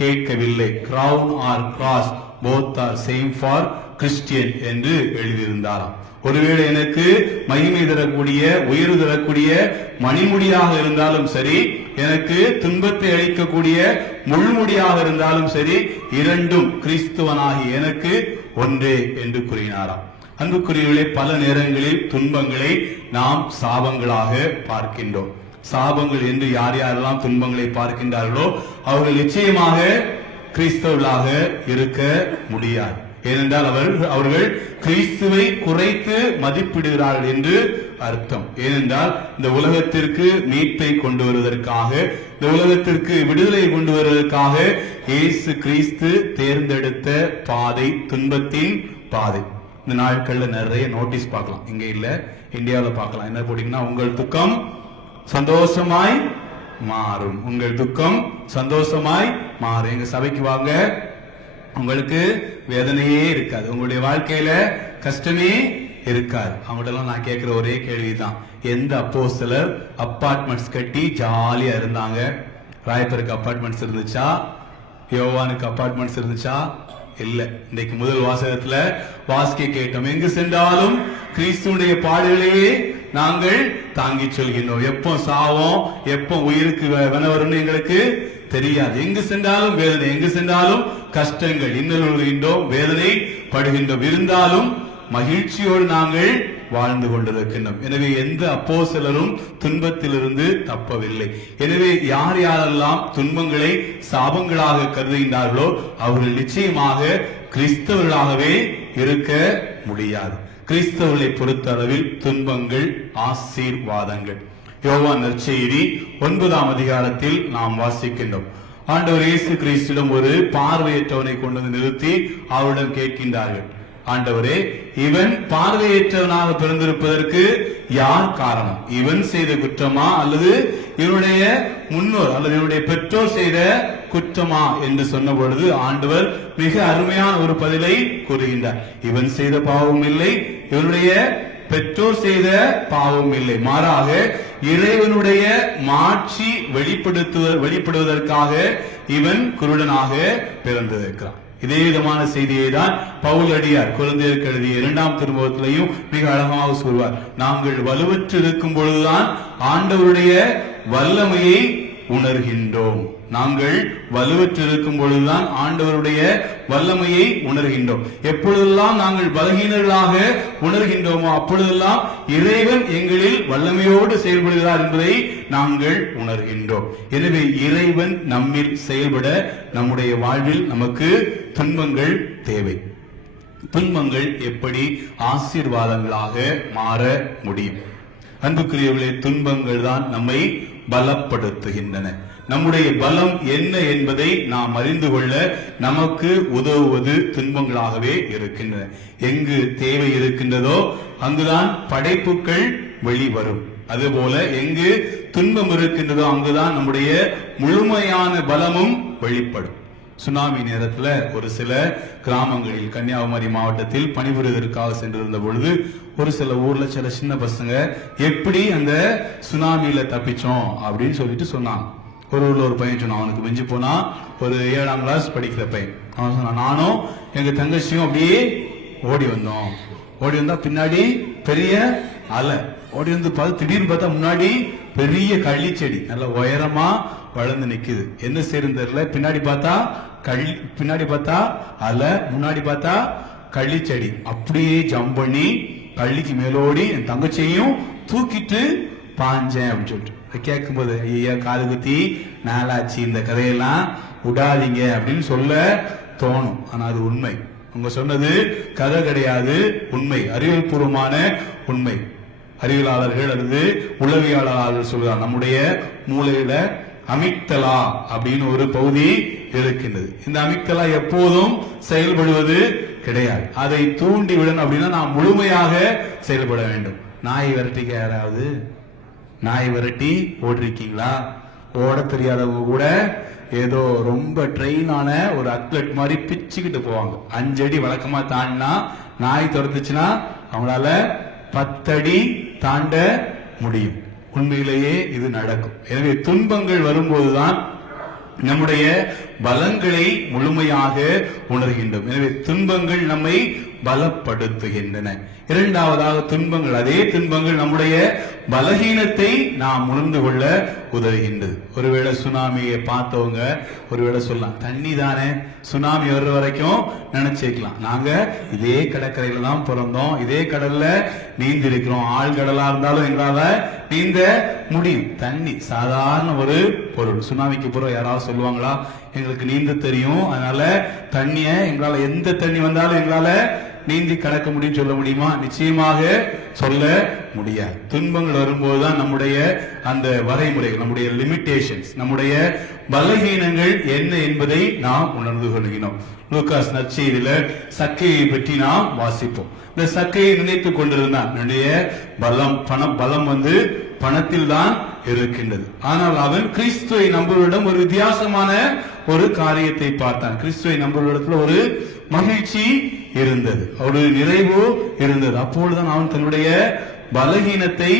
கேட்கவில்லை. Crown or cross both are same for Christian என்று எழுதியிருந்தாராம். ஒருவேளை எனக்கு மகிமை தரக்கூடிய உயர்வு தரக்கூடிய மணிமுடியாக இருந்தாலும் சரி, எனக்கு துன்பத்தை அளிக்கக்கூடிய முள்முடியாக இருந்தாலும் சரி, இரண்டும் கிறிஸ்துவனாகி எனக்கு ஒன்றே என்று கூறினாராம். அன்புக்குரியவர்களே, பல நேரங்களில் துன்பங்களை நாம் சாபங்களாக பார்க்கின்றோம். சாபங்கள் என்று யார் யாரெல்லாம் துன்பங்களை பார்க்கின்றார்களோ அவர்கள் நிச்சயமாக கிறிஸ்தவர்களாக இருக்க முடியாது. ஏனென்றால் அவர்கள் கிறிஸ்துவை குறைத்து மதிப்பிடுகிறார்கள் என்று அர்த்தம். ஏனென்றால் இந்த உலகத்திற்கு மீட்பை கொண்டு வருவதற்காக, இந்த உலகத்திற்கு விடுதலை கொண்டு வருவதற்காக இயேசு கிறிஸ்து தேர்ந்தெடுத்த பாதை துன்பத்தின் பாதை. இந்த நாட்கள்ல நிறைய நோட்டீஸ் பார்க்கலாம். இங்க இல்ல, இந்தியாவில் பார்க்கலாம். என்ன போட்டீங்கன்னா, உங்கள் துக்கம் சந்தோஷமாய் மாறும், உங்கள் துக்கம் சந்தோஷமாய் மாறும். எங்க சபைக்கு வாங்க, உங்களுக்கு வேதனையே இருக்காது, உங்களுடைய வாழ்க்கையில கஷ்டமே இருக்காது. அவங்கள்ட்ட நான் கேட்கிற ஒரே கேள்விதான், எந்த அப்போஸ்தலர் அப்பார்ட்மெண்ட்ஸ் கட்டி ஜாலியா இருந்தாங்க? ராயப்பருக்கு அப்பார்ட்மெண்ட்ஸ் இருந்துச்சா? யோவானுக்கு அப்பார்ட்மெண்ட்ஸ் இருந்துச்சா? இல்ல. இன்றைக்கு முதல் வாசகத்துல வாசிக்க கேட்டோம், எங்கு சென்றாலும் கிறிஸ்துடைய பாடுகளையே நாங்கள் தாங்கி சொல்கின்றோம். எப்போ சாவோம், எப்போ உயிருக்கு வரும்னு எங்களுக்கு தெரியாது. எங்கு சென்றாலும் வேதனை, எங்கு சென்றாலும் கஷ்டங்கள், இன்னல்கின்றோம், வேதனை படுகின்றோம். இருந்தாலும் மகிழ்ச்சியோடு நாங்கள் வாழ்ந்து கொண்டிருக்கின்றோம். எனவே எந்த அப்போஸ்தலரும் துன்பத்திலிருந்து தப்பவில்லை. எனவே யார் யாரெல்லாம் துன்பங்களை சாபங்களாக கருதுகின்றார்களோ அவர்கள் நிச்சயமாக கிறிஸ்தவர்களாகவே இருக்க முடியாது. கிறிஸ்தவர்களை பொறுத்தளவில் துன்பங்கள் ஆசீர்வாதங்கள். யோவான் நற்செய்தி 9ஆம் அதிகாரத்தில் நாம் வாசிக்கின்றோம். ஆண்டவர் இயேசு கிறிஸ்துவிடம் ஒரு பார்வையற்றவனை கொண்டு வந்து நிறுத்தி அவரிடம் கேட்கின்றார்கள், ஆண்டவரே, இவன் பார்வையற்றவனாக பிறந்திருப்பதற்கு யார் காரணம்? இவன் செய்த குற்றமா அல்லது இவனுடைய முன்னோர் அல்லது இவனுடைய பெற்றோர் செய்த குற்றமா என்று சொன்ன பொழுது ஆண்டவர் மிக அருமையான ஒரு பதிலை கூறுகின்றார். இவன் செய்த பாவம் இல்லை, இவனுடைய பெற்றோர் செய்த பாவம் இல்லை, மாறாக இறைவனுடைய மாட்சி வெளிப்படுவதற்காக இவன் குருடனாக பிறந்திருக்கிறான். இதே விதமான செய்தியை தான் பவுல் அடியார் கொரிந்தியருக்கு எழுதிய 2ஆம் திருமுகத்திலையும் மிக அழகாக சொல்வார். நாங்கள் வலுவற்று இருக்கும் பொழுதுதான் ஆண்டவருடைய வல்லமையை உணர்கின்றோம். நாங்கள் வலுவற்று இருக்கும் பொழுதுதான் ஆண்டவருடைய வல்லமையை உணர்கின்றோம். எப்பொழுதெல்லாம் நாங்கள் பலகீனர்களாக உணர்கின்றோமோ அப்பொழுதெல்லாம் இறைவன் எங்களில் வல்லமையோடு செயல்படுகிறார் என்பதை நாங்கள் உணர்கின்றோம். எனவே இறைவன் நம்மில் செயல்பட நம்முடைய வாழ்வில் நமக்கு துன்பங்கள் தேவை. துன்பங்கள் எப்படி ஆசீர்வாதங்களாக மாற முடியும்? அன்புக்குரியவர்களே, துன்பங்கள் தான் நம்மை பலப்படுத்துகின்றன. நம்முடைய பலம் என்ன என்பதை நாம் அறிந்து கொள்ள நமக்கு உதவுவது துன்பங்களாகவே இருக்கின்றன. எங்கு தேவை இருக்கின்றதோ அங்குதான் படைப்புகள் வெளிவரும். அதுபோல எங்கு துன்பம் இருக்கின்றதோ அங்குதான் நம்முடைய முழுமையான பலமும் வெளிப்படும். சுனாமி நேரத்துல ஒரு சில கிராமங்களில் கன்னியாகுமரி மாவட்டத்தில் பணிபுரிவதற்காக சென்றிருந்த பொழுது ஒரு சில ஊர்ல சில சின்ன பசங்க எப்படி அந்த சுனாமியில தப்பிச்சோம் அப்படின்னு சொல்லிட்டு சொன்னாங்க. ஒரு ஊர்ல ஒரு பையன் சொன்னான், அவனுக்கு மிஞ்சி போனா ஒரு 7ஆம் கிளாஸ் படிக்கிற பையன். அவன் சொன்னான், நானும் எங்க தங்கச்சியும் அப்படியே ஓடி வந்தோம். ஓடி வந்தா பின்னாடி பெரிய அலை. ஓடி வந்து பார்த்து திடீர்னு பார்த்தா முன்னாடி பெரிய கள்ளி செடி நல்ல உயரமா வளர்ந்து நிக்குது. என்ன செய்யறது தெரியல. பின்னாடி பார்த்தா அலை, முன்னாடி பார்த்தா கள்ளி செடி. அப்படியே ஜம்ப் பண்ணி கள்ளிக்கு மேலோடி என் தங்கச்சியையும் தூக்கிட்டு பாஞ்சேன் அப்படின்னு சொல்லிட்டு கேட்கும்போது, ஐயா காது குத்தி நாளாச்சு, இந்த கதையெல்லாம் விடாதீங்க அப்படின்னு சொல்ல தோணும். ஆனா அது உண்மை. உங்க சொன்னது கதை கிடையாது, உண்மை, அறிவியல் பூர்வமான உண்மை. அறிவியலாளர்கள் அல்லது உளவியலாளர்கள் சொல்றாங்க, நம்முடைய மூளையில அமிக்தலா அப்படின்னு ஒரு பகுதி இருக்கின்றது. இந்த அமிக்தலா எப்போதும் செயல்படுவது கிடையாது. அதை தூண்டி விடணும் அப்படின்னா நாம் முழுமையாக செயல்பட வேண்டும். நாய் விரட்டிக்க யாராவது நாய் விரட்டி ஓடிருக்கீங்களா? ஓட தெரியாதவங்க கூட ஏதோ ரொம்ப ட்ரெயின் ஆன ஒரு அத்லெட் மாதிரி பிச்சுக்கிட்டு போவாங்க. 5 அடி வழக்கமா தாண்டினா நாய் துரத்துச்சுன்னா அவங்களால 10 அடி தாண்ட முடியும். உண்மையிலேயே இது நடக்கும். எனவே துன்பங்கள் வரும்போதுதான் நம்முடைய பலங்களை முழுமையாக உணர்கின்றோம். எனவே துன்பங்கள் நம்மை பலப்படுத்துகின்றன. இரண்டாவதாக துன்பங்கள், அதே துன்பங்கள் நம்முடைய பலகீனத்தை நாம் உணர்ந்து கொள்ள உதவுகின்றது. ஒருவேளை சுனாமியை பார்த்தவங்க ஒருவேளை சொல்லலாம், தண்ணி தானே, சுனாமி வர்ற வரைக்கும் நினைச்சுக்கலாம், நாங்க இதே கடற்கரையில தான் பிறந்தோம், இதே கடல்ல நீந்தி இருக்கிறோம், ஆழ்கடலா இருந்தாலும் எங்களால நீந்த முடியும், தண்ணி சாதாரண ஒரு பொருள். சுனாமிக்கு பிறகு யாராவது சொல்லுவாங்களா, எங்களுக்கு நீந்த தெரியும், அதனால தண்ணிய எங்களால எந்த தண்ணி வந்தாலும் எங்களால நீந்தி கடக்க முடியும் சொல்ல முடியுமா? நிச்சயமாக சொல்ல முடியாது. துன்பங்கள் வரும்போதுதான் நம்முடைய அந்த வரைமுறைகள், நம்முடைய லிமிடேஷன்ஸ், நம்முடைய பலகீனங்கள் என்ன என்பதை நாம் உணர்ந்து கொள்கிறோம். லூகாஸ் நற்செய்தியில சக்கையை பற்றி நாம் வாசிப்போம். இந்த சக்கையை நினைத்துக் கொண்டிருந்தான், என்னுடைய பலம் வந்து பணத்தில் தான் இருக்கின்றது. ஆனால் அவன் கிறிஸ்துவை நம்புவரிடம் ஒரு வித்தியாசமான ஒரு காரியத்தை பார்த்தான். கிறிஸ்துவை நம்புவரிடத்துல ஒரு மகிழ்ச்சி இருந்தது, ஒரு நிறைவு இருந்தது. அப்பொழுதுதான் அவன் தன்னுடைய பலகீனத்தை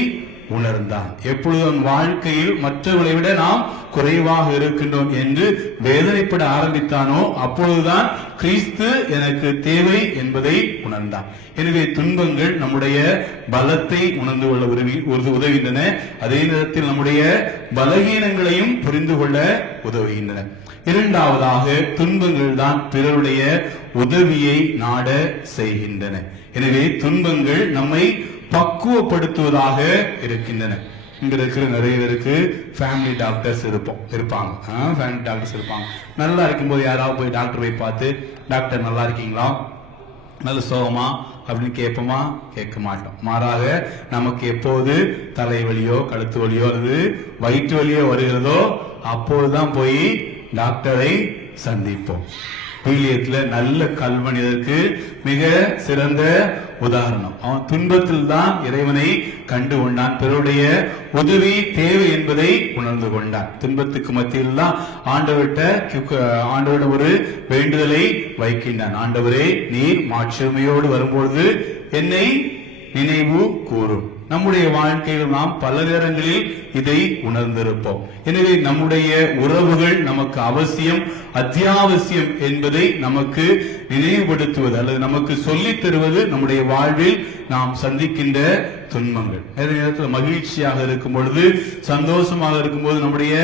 உணர்ந்தான். எப்பொழுது அவன் வாழ்க்கையில் மற்றவர்களை விட நாம் குறைவாக இருக்கின்றோம் என்று வேதனைப்பட ஆரம்பித்தானோ அப்பொழுதுதான் கிறிஸ்து எனக்கு தேவை என்பதை உணர்ந்தான். எனவே துன்பங்கள் நம்முடைய பலத்தை உணர்ந்து கொள்ள உதவுகின்றன, அதே நேரத்தில் நம்முடைய பலகீனங்களையும் புரிந்து கொள்ள உதவுகின்றன. இரண்டாவதாக துன்பங்கள் தான் பிறருடைய உதவியை நாட செய்கின்றன. எனவே துன்பங்கள் நம்மை பக்குவப்படுத்துவதாக இருக்கின்றன. இங்க இருக்கிற நிறைய பேருக்கு ஃபேமிலி டாக்டர்ஸ் இருப்பாங்க. ஃபேமிலி டாக்டர்ஸ் இருப்பாங்க. நல்லா இருக்கும்போது யாராவது போய் டாக்டர் போய் பார்த்து, டாக்டர் நல்லா இருக்கீங்களா, நல்ல சோகமா அப்படின்னு கேட்போமா? கேட்க மாட்டோம். மாறாக நமக்கு எப்போது தலைவலியோ கழுத்து வலியோ அல்லது வயிற்று வலியோ வருகிறதோ அப்போதுதான் போய் டாக்டரை சந்திப்போம். விவிலியத்துல நல்ல கல்வன் இதற்கு மிக சிறந்த உதாரணம். அவன் துன்பத்தில் தான் இறைவனை கண்டு கொண்டான், பிறருடைய உதவி தேவை என்பதை உணர்ந்து கொண்டான். துன்பத்துக்கு மத்தியில் தான் ஆண்டவரிடம் ஒரு வேண்டுதலை வைக்கின்றான். ஆண்டவரே, நீர் மாட்சிமையோடு வரும்பொழுது என்னை நினைவு கூறும். நம்முடைய வாழ்க்கையில் நாம் பல நேரங்களில் இதை உணர்ந்திருப்போம். எனவே நம்முடைய உறவுகள் நமக்கு அவசியம், அத்தியாவசியம் என்பதை நமக்கு நினைவுபடுத்துவது அல்லது நமக்கு சொல்லித் தருவது நம்முடைய வாழ்வில் நாம் சந்திக்கின்ற துன்பங்கள். நிறைய நேரத்தில் மகிழ்ச்சியாக இருக்கும் பொழுது, சந்தோஷமாக இருக்கும் போது நம்முடைய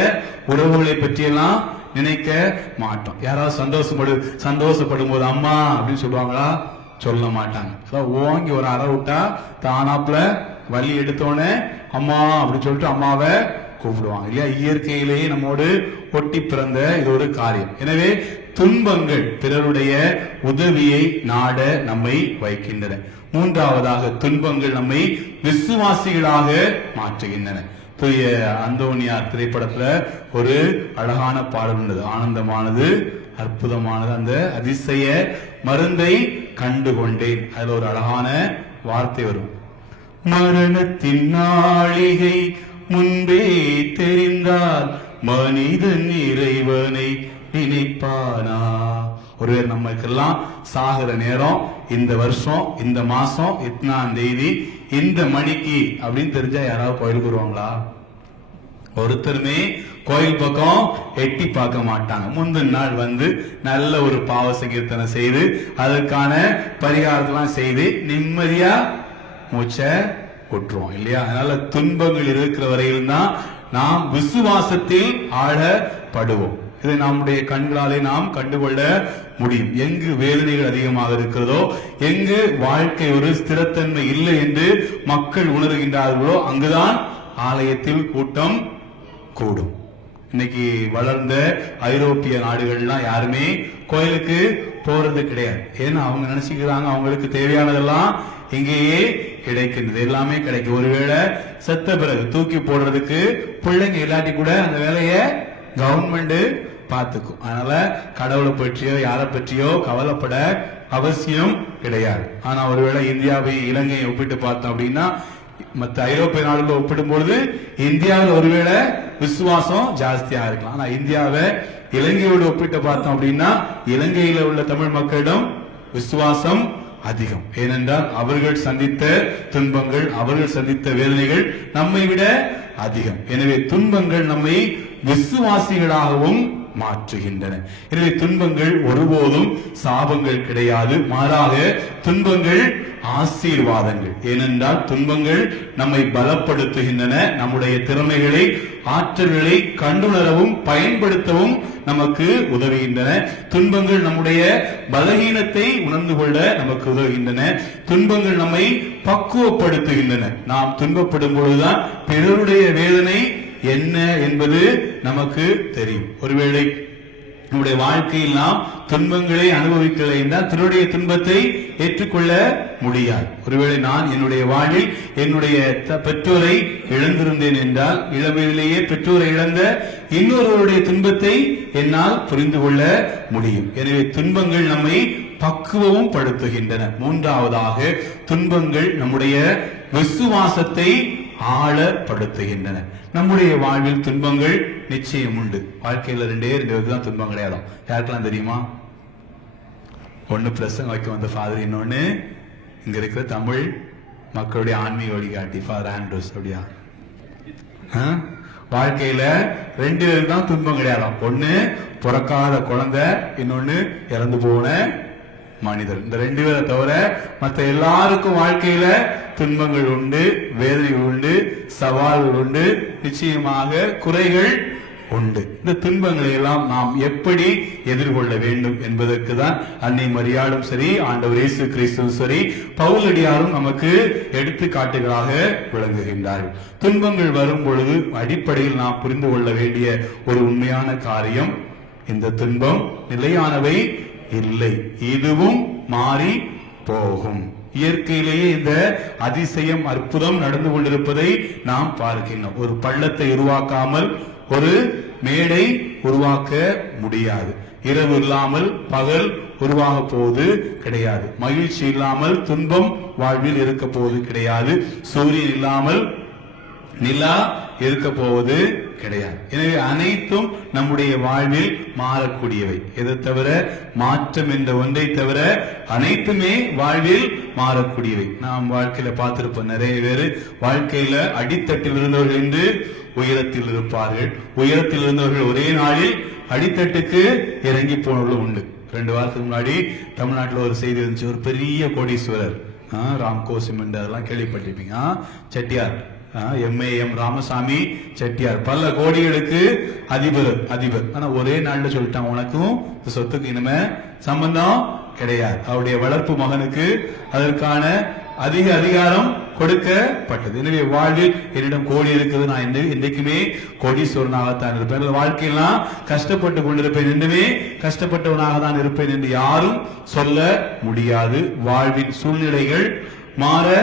உறவுகளை பற்றியெல்லாம் நினைக்க மாட்டோம். யாராவது சந்தோஷப்படும் போது அம்மா அப்படின்னு சொல்லுவாங்களா? சொல்ல மாட்டாங்க. ஓங்கி ஒரு அறை விட்டா தானாப்புல வலி எடுத்தோடனே அம்மா அப்படின்னு சொல்லிட்டு அம்மாவை கூப்பிடுவாங்க இல்லையா? இயற்கையிலேயே நம்மோடு ஒட்டி பிறந்த இது ஒரு காரியம். எனவே துன்பங்கள் பிறருடைய உதவியை நாட நம்மை வைக்கின்றன. மூன்றாவதாக துன்பங்கள் நம்மை விசுவாசிகளாக மாற்றுகின்றன. தூய அந்தோனியார் திரைப்படத்துல ஒரு அழகான பாடல் உள்ளது, ஆனந்தமானது அற்புதமானது, அந்த அதிசய மருந்தை கண்டு கொண்டேன். அதுல ஒரு அழகான வார்த்தை வரும், மரணத்தின் நாளிகை முன்பே தெரிந்தால் மனிதன் இறைவனை நினைப்பானா? ஒருவேளை நமக்கெல்லாம் சாகிற நேரம் இந்த வருஷம் இந்த மாசம் இத்தனாம் தேதி இந்த மணிக்கு அப்படின்னு தெரிஞ்சா யாராவது கோயிலுக்கு வருவாங்களா? ஒருத்தருமே கோயில் பக்கம் எட்டி பார்க்க மாட்டாங்க. முந்தின நாள் வந்து நல்ல ஒரு பாவ சங்கீர்த்தனை செய்து அதற்கான பரிகாரத்தெல்லாம் செய்து நிம்மதியா மூச்சை கொட்டுருவோம் இல்லையா? அதனால துன்பங்கள் இருக்கிற வரையில் தான் நாம் விசுவாசத்தில் ஆழப்படுவோம். இதை நம்முடைய கண்களாலே நாம் கண்டுகொள்ள முடியும். எங்கு வேதனைகள் அதிகமாக இருக்கிறதோ, எங்கு வாழ்க்கை ஒரு ஸ்திரத்தன்மை இல்லை என்று மக்கள் உணர்கின்றார்களோ, அங்குதான் ஆலயத்தில் கூட்டம் கூடும். இன்னைக்கு வளர்ந்த ஐரோப்பிய நாடுகள்லாம் யாருமே கோயிலுக்கு போறது கிடையாது. ஏன்னா அவங்க நினைச்சுக்கிறாங்க அவங்களுக்கு தேவையானதெல்லாம் இங்கேயே கிடைக்கின்றது, எல்லாமே கிடைக்கும். ஒருவேளை செத்த பிறகு தூக்கி போடுறதுக்கு பிள்ளைங்க இல்லாட்டி கூட அந்த வேலையை கவர்மெண்ட் பார்த்துக்கும். அதனால கடவுளை பற்றியோ யாரை பற்றியோ கவலைப்பட அவசியம் கிடையாது. ஆனா ஒருவேளை இந்தியாவை இலங்கையை ஒப்பிட்டு பார்த்தோம் அப்படின்னா, மற்ற ஐரோப்பிய நாடுகளை ஒப்பிடும் பொழுது இந்தியாவில் ஒருவேளை விசுவாசம் ஜாஸ்தியா இருக்கலாம். ஆனா இந்தியாவை இலங்கையோடு ஒப்பிட்டு பார்த்தோம் அப்படின்னா, இலங்கையில உள்ள தமிழ் மக்களிடம் விசுவாசம் அதிகம். ஏனென்றால் அவர்கள் சந்தித்த துன்பங்கள், அவர்கள் சந்தித்த வேதனைகள் நம்மை விட அதிகம். எனவே துன்பங்கள் நம்மை விசுவாசிகளாகவும் மாற்றுகின்றன. எனவே துன்பங்கள் ஒருபோதும் சாபங்கள் கிடையாது, மாறாக துன்பங்கள் ஆசீர்வாதங்கள். ஏனென்றால் துன்பங்கள் நம்மை பலப்படுத்துகின்றன, நம்முடைய திறமைகளை ஆற்றல்களை கண்டுணரவும் பயன்படுத்தவும் நமக்கு உதவுகின்றன. துன்பங்கள் நம்முடைய பலகீனத்தை உணர்ந்து கொள்ள நமக்கு உதவுகின்றன. துன்பங்கள் நம்மை பக்குவப்படுத்துகின்றன. நாம் துன்பப்படும் பொழுதுதான் பிறருடைய வேதனை என்ன என்பது நமக்கு தெரியும். ஒருவேளை நம்முடைய வாழ்க்கையில் நாம் துன்பங்களை அனுபவிக்கலை என்றால் தன்னுடைய துன்பத்தை ஏற்றுக்கொள்ள முடியாது. ஒருவேளை நான் என்னுடைய வாழ்வில் என்னுடைய பெற்றோரை இழந்திருந்தேன் என்றால், இளமையிலேயே பெற்றோரை இழந்த இன்னொருவருடைய துன்பத்தை என்னால் புரிந்து கொள்ள முடியும். எனவே துன்பங்கள் நம்மை பக்குவமும் படுத்துகின்றன. மூன்றாவதாக துன்பங்கள் நம்முடைய விசுவாசத்தை ஆழப்படுத்துகின்றன. நம்முடைய வாழ்வில் துன்பங்கள் நிச்சயம் உண்டு. வாழ்க்கையில ரெண்டு தான் துன்பம் கிடையாது. யாருக்கெல்லாம் தெரியுமா? ஒண்ணு பிரசங்க வைக்க வந்த ஃபாதர், இன்னொன்னு இங்க இருக்கிற தமிழ் மக்களுடைய ஆன்மீக வழிகாட்டி ஃபாதர் ஆண்ட்ரூஸ். அப்படியா? வாழ்க்கையில ரெண்டு தான் துன்பம் கிடையாது. ஒண்ணு பிறக்காத குழந்தை, இன்னொன்னு இறந்து போன மனிதர். இந்த ரெண்டு பேரை தவிர மற்ற எல்லாருக்கும் வாழ்க்கையில துன்பங்கள் உண்டு, வேதனைகள் உண்டு, சவால்கள் உண்டு, நிச்சயமாக குறைகள் உண்டு. இந்த துன்பங்களை எல்லாம் நாம் எப்படி எதிர்கொள்ள வேண்டும் என்பதற்கு தான் அன்னை மரியாளும் சரி, ஆண்டவர் இயேசு கிறிஸ்துவும் சரி, பவுலடியாரும் நமக்கு எடுத்துக்காட்டுகளாக விளங்குகின்றார்கள். துன்பங்கள் வரும் பொழுது அடிப்படையில் நாம் புரிந்து கொள்ள வேண்டிய ஒரு உண்மையான காரியம், இந்த துன்பம் நிலையானவை இல்லை, இதுவும் மாறி போகும். இயற்கையிலேயே இந்த அதிசயம் அற்புதம் நடந்து கொண்டிருப்பதை நாம் பார்க்கின்றோம். ஒரு பள்ளத்தை உருவாக்காமல் ஒரு மேடை உருவாக்க முடியாது. இரவு இல்லாமல் பகல் உருவாக போவது கிடையாது. மகிழ்ச்சி இல்லாமல் துன்பம் வாழ்வில் இருக்க போவது கிடையாது. சூரியன் இல்லாமல் நிலா இருக்க போவது கிடையாது. எனவே அனைத்தும் நம்முடைய வாழ்வில் மாறக்கூடியவை. எதை தவிர, மாற்றம் என்ற ஒன்றை தவிர அனைத்துமே வாழ்வில் மாறக்கூடியவை. நாம் வாழ்க்கையில பார்த்திருப்போம், நிறைய பேர் வாழ்க்கையில அடித்தட்டில் இருந்தவர்கள் என்று உயரத்தில் இருப்பார்கள். உயரத்தில் இருந்தவர்கள் ஒரே நாளில் அடித்தட்டுக்கு இறங்கி போனவர்களும் உண்டு. 2 வாரத்துக்கு முன்னாடி தமிழ்நாட்டில் ஒரு செய்தி இருந்துச்சு. ஒரு பெரிய கோடீஸ்வரர், ராம்கோ சிமெண்ட், அதெல்லாம் கேள்விப்பட்டிருப்பீங்க. செட்டியார், MAM ராமசாமி செட்டியார், பல கோடிகளுக்கு அதிபர். ஆனா ஒரே நாள்ல சொல்லிட்டாங்க, உனக்கும் இந்த சொத்துக்கு இனிமே சம்பந்தம் கிடையாது. அவருடைய வளர்ப்பு மகனுக்கு அதற்கான அதிக அதிகாரம் கொடுக்கப்பட்டது. எனவே வாழ்வில் என்னிடம் கோடி இருக்குது, நான் என்றைக்குமே கோடீஸ்வரனாகத்தான் இருப்பேன், வாழ்க்கையெல்லாம் கஷ்டப்பட்டு கொண்டிருப்பேன், என்றுமே கஷ்டப்பட்டவனாக தான் இருப்பேன் என்று யாரும் சொல்ல முடியாது. வாழ்வின் சூழ்நிலைகள் மாற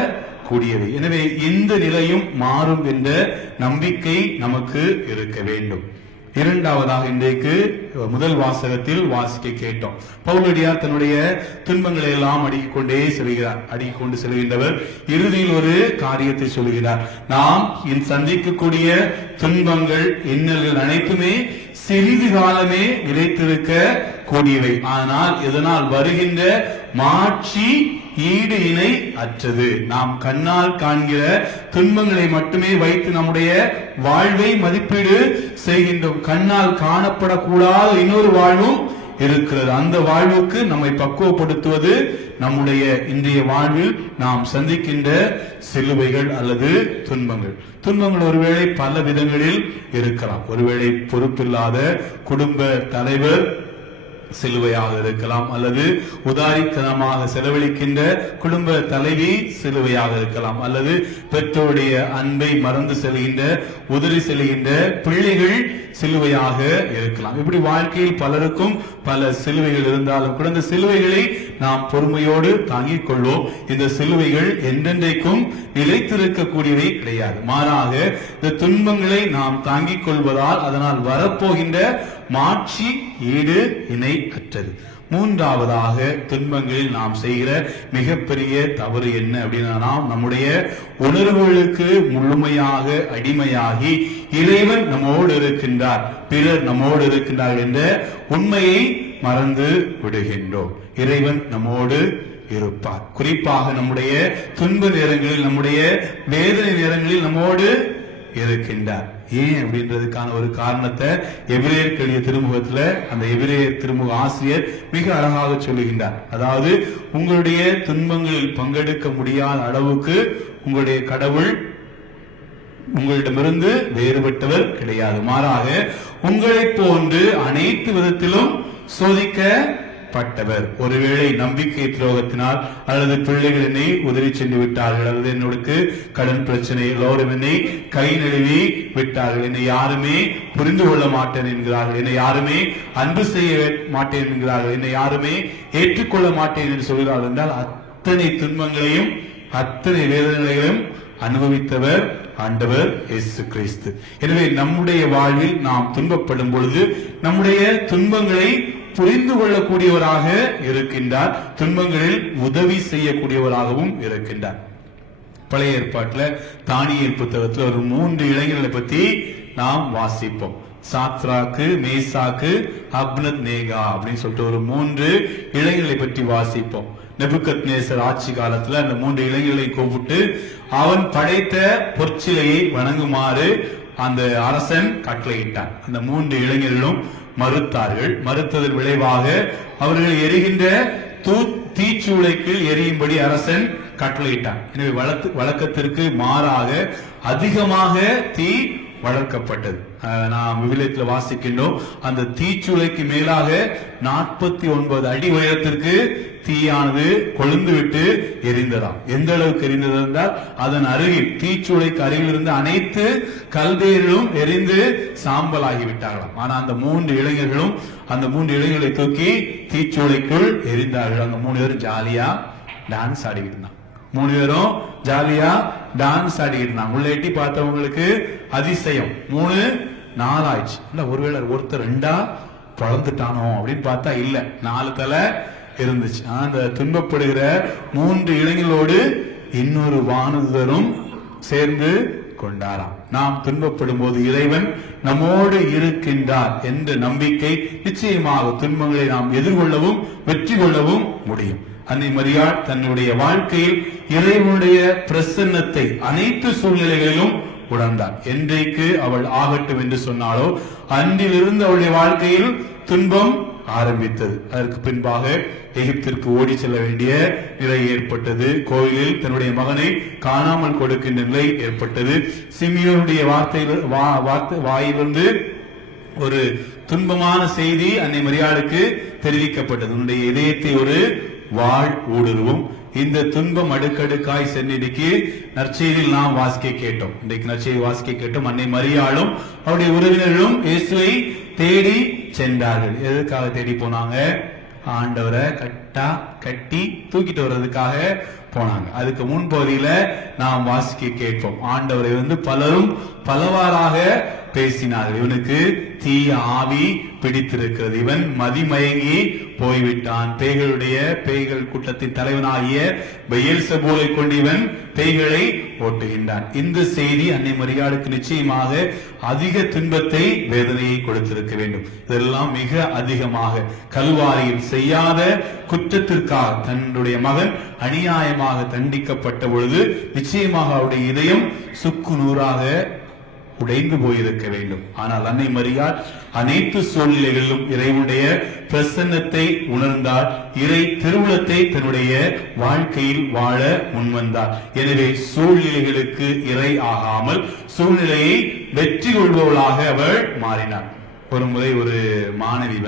கூடியவை. எனவே இந்த நிலையும் மாறும் என்ற நம்பிக்கை நமக்கு இருக்க வேண்டும். இரண்டாவதாக இன்றைக்கு முதல் வாசகத்தில் வாசிக்க கேட்டோம். பவுலடியார் தன்னுடைய துன்பங்களை எல்லாம் அடுக்கிக் கொண்டே செல்கிறார். அடுக்கிக் கொண்டு செல்கின்றவர் இறுதியில் ஒரு காரியத்தை சொல்கிறார். நாம் சந்திக்கக்கூடிய துன்பங்கள், இன்னல்கள் அனைத்துமே சிறிது காலமே நிலைத்திருக்க கூடியவை. ஆனால் இதனால் வருகின்ற மாட்சி ஈடு இணை அற்றது. நாம் கண்ணால் காண்கிற துன்பங்களை மட்டுமே வைத்து நம்முடைய வாழ்வை மதிப்பீடு செய்கின்றோம். கண்ணால் காணப்படக்கூடாத இன்னொரு வாழ்வும் இருக்கிறது. அந்த வாழ்வுக்கு நம்மை பக்குவப்படுத்துவது நம்முடைய இன்றைய வாழ்வில் நாம் சந்திக்கின்ற சிலுவைகள் அல்லது துன்பங்கள். துன்பங்கள் ஒருவேளை பல விதங்களில் இருக்கலாம். ஒருவேளை பொறுப்பில்லாத குடும்ப தலைவர் சிலுவையாக இருக்கலாம், அல்லது உதாரித்தனமாக செலவழிக்கின்ற குடும்ப தலைவி சிலுவையாக இருக்கலாம், அல்லது பெற்றோருடைய அன்பை மறந்து செல்கின்ற உதறி செல்கின்ற பிள்ளைகள் சிலுவையாக இருக்கலாம். இப்படி வாழ்க்கையில் பலருக்கும் பல சிலுவைகள் இருந்தாலும் கூட இந்த சிலுவைகளை நாம் பொறுமையோடு தாங்கிக் கொள்வோம். இந்த சிலுவைகள் என்றென்றைக்கும் நிலைத்திருக்கக்கூடியவை கிடையாது. மாறாக இந்த துன்பங்களை நாம் தாங்கிக் கொள்வதால் அதனால் வரப்போகின்ற மாட்சி ஈடு இணை அற்றது. மூன்றாவதாக துன்பங்களில் நாம் செய்கிற மிகப்பெரிய தவறு என்ன அப்படின்னா, நாம் நம்முடைய உணர்வுகளுக்கு முழுமையாக அடிமையாகி இறைவன் நம்மோடு இருக்கின்றார், பிறர் நம்மோடு இருக்கின்றார் என்ற உண்மையை மறந்து விடுகின்றோம். இறைவன் நம்மோடு இருப்பார். குறிப்பாக நம்முடைய துன்ப நேரங்களில், நம்முடைய வேதனை நேரங்களில் நம்மோடு இருக்கின்றார். ஏன் அப்படின்றதுக்கான ஒரு காரணத்தை எபிரேயர் எழுதிய திருமுகத்துல அந்த எபிரேயர் திருமுக ஆசிரியர் மிக அழகாக சொல்லுகின்றார். அதாவது உங்களுடைய துன்பங்களில் பங்கெடுக்க முடியாத அளவுக்கு உங்களுடைய கடவுள் உங்களிடமிருந்து வேறுபட்டவர் கிடையாது. மாறாக உங்களை போன்று அனைத்து விதத்திலும் சோதிக்கப்பட்டவர். ஒருவேளை நம்பிக்கை துரோகத்தினால் அல்லது பிள்ளைகள் என்னை உதறி சென்று விட்டார்கள், அல்லது என்னோட கடன் பிரச்சனை, எல்லோரும் என்னை கை நழுவி விட்டார்கள், என்னை யாருமே புரிந்து கொள்ள மாட்டேன் என்கிறார்கள், என்னை யாருமே அன்பு செய்ய மாட்டேன் என்கிறார்கள், என்னை யாருமே ஏற்றுக்கொள்ள மாட்டேன் என்று சொல்கிறார்கள் என்றால் அத்தனை துன்பங்களையும் அத்தனை வேதனைகளையும் அனுபவித்தவர் ஆண்டவர் இயேசு கிறிஸ்து. எனவே நம்முடைய வாழ்வில் நாம் துன்பப்படும் பொழுது நம்முடைய துன்பங்களை புரிந்து கொள்ளக்கூடியவராக இருக்கின்றார், துன்பங்களில் உதவி செய்யக்கூடியவராகவும் இருக்கின்றார். பழைய ஏற்பாட்டில் தானியேல் புத்தகத்தில் ஒரு 3 இளைஞர்களை பத்தி நாம் வாசிப்போம். சாத்ராக்கு, மேசாக்கு, அப்னத்நேகா அப்படின்னு சொல்லிட்டு ஒரு 3 இளைஞர்களை பற்றி வாசிப்போம். நெபுகத்நேசர் ஆட்சி காலத்துல அந்த 3 இளைஞர்களை கூப்பிட்டு அவன் படைத்த பொற்சிலையை வணங்குமாறு அந்த அரசன் கட்டளையிட்டான். அந்த 3 இளைஞர்களும் மறுத்தார்கள். மறுத்ததன் விளைவாக அவர்கள் எரிகின்ற தீச்சூளைக்கு எரியும்படி அரசன் கட்டளையிட்டான். எனவே வழக்கத்திற்கு மாறாக அதிகமாக தீ வளர்க்கப்பட்டது. நாம் விவிலியத்தில் வாசிக்கின்றோம், அந்த தீச்சூளைக்கு மேலாக 49 அடி உயரத்திற்கு தீயானது கொழுந்து விட்டு எரிந்ததாம். எந்த அளவுக்கு எரிந்தது என்றால் அதன் அருகில் தீச்சூளைக்கு அருகில் இருந்த அனைத்து கல்தேர்களும் எரிந்து சாம்பலாகிவிட்டார்களாம். ஆனா அந்த 3 இளைஞர்களும் அந்த 3 இளைஞர்களை தூக்கி தீச்சூளைக்குள் எரிந்தார்கள். அந்த 3 பேரும் ஜாலியா டான்ஸ் ஆடிக்கிட்டு இருந்தாங்க. 3 பேரும் ஜாலியா டான்ஸ் ஆடிக்கிட்டு இருந்தாங்க. உள்ள எட்டி பார்த்தவங்களுக்கு அதிசயம். 3 ஆயிடுச்சு. இல்ல ஒருவேளை ஒருத்தர் 2 பழந்துட்டானோ அப்படின்னு பார்த்தா இல்ல, 4 தலை இருந்துச்சு. அந்த துன்பப்படுகிற 3 இளைஞர்களோடு இன்னொரு வானதூதரும் சேர்ந்து கொண்டாராம். நாம் துன்பப்படும் போது இறைவன் நம்மோடு இருக்கின்றார் என்ற நம்பிக்கை நிச்சயமாக துன்பங்களை நாம் எதிர்கொள்ளவும் வெற்றி கொள்ளவும் முடியும். அன்னை மரியாள் தன்னுடைய வாழ்க்கையில் இறைவனுடைய பிரசன்னத்தை அனைத்து சூழ்நிலைகளிலும் உணர்ந்தார். என்றைக்கு அவள் ஆகட்டும் என்று சொன்னாலோ அன்றிலிருந்து அவளுடைய வாழ்க்கையில் துன்பம் ஆரம்பித்தது. அதற்கு பின்பாக எகிப்திற்கு ஓடி செல்ல வேண்டிய நிலை ஏற்பட்டது. கோயிலில் தன்னுடைய மகனை காணாமல் கொடுக்கின்ற நிலை ஏற்பட்டது. சிமியோனுடைய வாயிலிருந்து ஒரு துன்பமான செய்தி அன்னை மரியாளுக்கு தெரிவிக்கப்பட்டது. உன்னுடைய இதயத்தை ஒரு வாழ் ஊடுருவும். இந்த துன்பம் அடுக்கடுக்காய் சென்னிக்கு நற்செய்தியில் நாம் வாசிக்க கேட்டோம். இன்றைக்கு நற்செய்தி வாசிக்க கேட்டோம். அன்னை மரியாளும் அவருடைய உறவினர்களும் இயேசுவை தேடி சென்றார்கள். எதற்காக தேடி போனாங்க? ஆண்டவரை கரெக்டா கட்டி தூக்கிட்டு வர்றதுக்காக போனாங்க. அதுக்கு முன்பகுதியில நாம் வாசிக்க கேட்போம், ஆண்டவரை பலரும் பலவாறாக பேசினார்கள். இவனுக்கு தீய ஆவி பிடித்திருக்கிறது, இவன் மதிமயங்கி போய்விட்டான், பேய்கள் கூட்டத்தின் தலைவனாகிய பெயல்செபூலை கொண்டு இவன் பேய்களை ஓட்டுகின்றான். இந்த செய்தி அன்னை மரியாளுக்கு நிச்சயமாக அதிக துன்பத்தை வேதனையை கொடுத்திருக்க வேண்டும். இதெல்லாம் மிக அதிகமாக கல்வாரியில் செய்யாத குற்றத்திற்காக தன்னுடைய மகன் அநியாயமாக தண்டிக்கப்பட்ட பொழுது நிச்சயமாக அவருடைய இதயம் சுக்கு நூறாக உடைந்து போயிருக்க வேண்டும். ஆனால் அன்னை மரியாள் அனைத்து சூழ்நிலைகளிலும் இறைவனுடைய பிரசன்னத்தை உணர்ந்தார், இறை திருவுளத்தை தன்னுடைய வாழ்க்கையில் வாழ முன்வந்தார். எனவே சூழ்நிலைகளுக்கு இறை ஆகாமல் சூழ்நிலையை வெற்றி கொள்பவளாக அவள் மாறினார். ஒரு முறை ஒரு மாணவி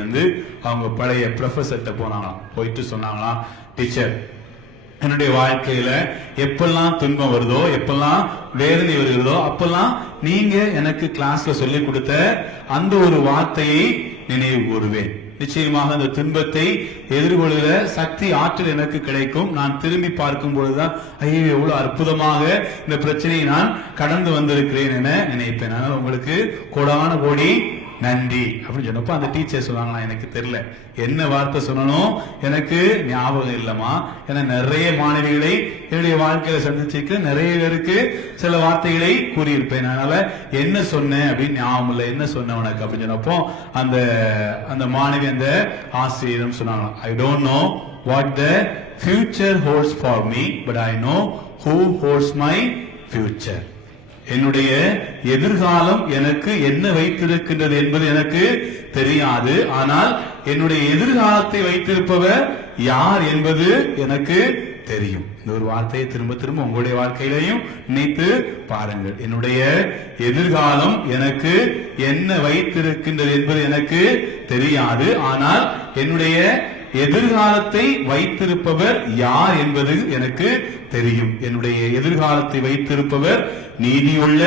அவங்க பழைய ப்ரொஃபஸர்கிட்ட போனாங்களாம். போயிட்டு சொன்னாங்களாம், டீச்சர், என்னுடைய வாழ்க்கையில எப்பெல்லாம் துன்பம் வருதோ, எப்பெல்லாம் வேதனை வருகிறதோ, அப்பெல்லாம் நீங்க எனக்கு கிளாஸ்ல சொல்லி கொடுத்த அந்த ஒரு வார்த்தையை நினைவு கூறுவேன். நிச்சயமாக அந்த துன்பத்தை எதிர்கொள்கிற சக்தி, ஆற்றல் எனக்கு கிடைக்கும். நான் திரும்பி பார்க்கும் பொழுதுதான் ஐயோ எவ்வளவு அற்புதமாக இந்த பிரச்சனையை நான் கடந்து வந்திருக்கிறேன் என நினைப்பேன். அதனால உங்களுக்கு கோடான கோடி நன்றி அப்படின்னு சொன்னப்ப அந்த டீச்சர் சொன்னாங்களா, எனக்கு தெரியல என்ன வார்த்தை சொல்லணும், எனக்கு ஞாபகம் இல்லமா. ஏன்னா நிறைய மாணவிகளை என்னுடைய வாழ்க்கையில சந்திச்சிருக்கு, நிறைய பேருக்கு சில வார்த்தைகளை கூறியிருப்பேன். அதனால என்ன சொன்னேன் அப்படின்னு ஞாபகம் இல்லை, என்ன சொன்ன உனக்கு அப்படின்னு சொன்னப்போ அந்த மாணவி அந்த ஆசிரியரும் சொன்னாங்களா, I don't know what the future holds for me, but I know who holds my future. என்னுடைய எதிர்காலம் எனக்கு என்ன வைத்திருக்கின்றது என்பது எனக்கு தெரியாது, ஆனால் என்னுடைய எதிர்காலத்தை வைத்திருப்பவர் யார் என்பது எனக்கு தெரியும். இந்த ஒரு வார்த்தையை திரும்ப திரும்ப உங்களுடைய வாழ்க்கையிலையும் நினைத்து பாருங்கள். என்னுடைய எதிர்காலம் எனக்கு என்ன வைத்திருக்கின்றது என்பது எனக்கு தெரியாது, ஆனால் என்னுடைய எதிர்காலத்தை வைத்திருப்பவர் யார் என்பது எனக்கு தெரியும். என்னுடைய எதிர்காலத்தை வைத்திருப்பவர் நீதியுள்ள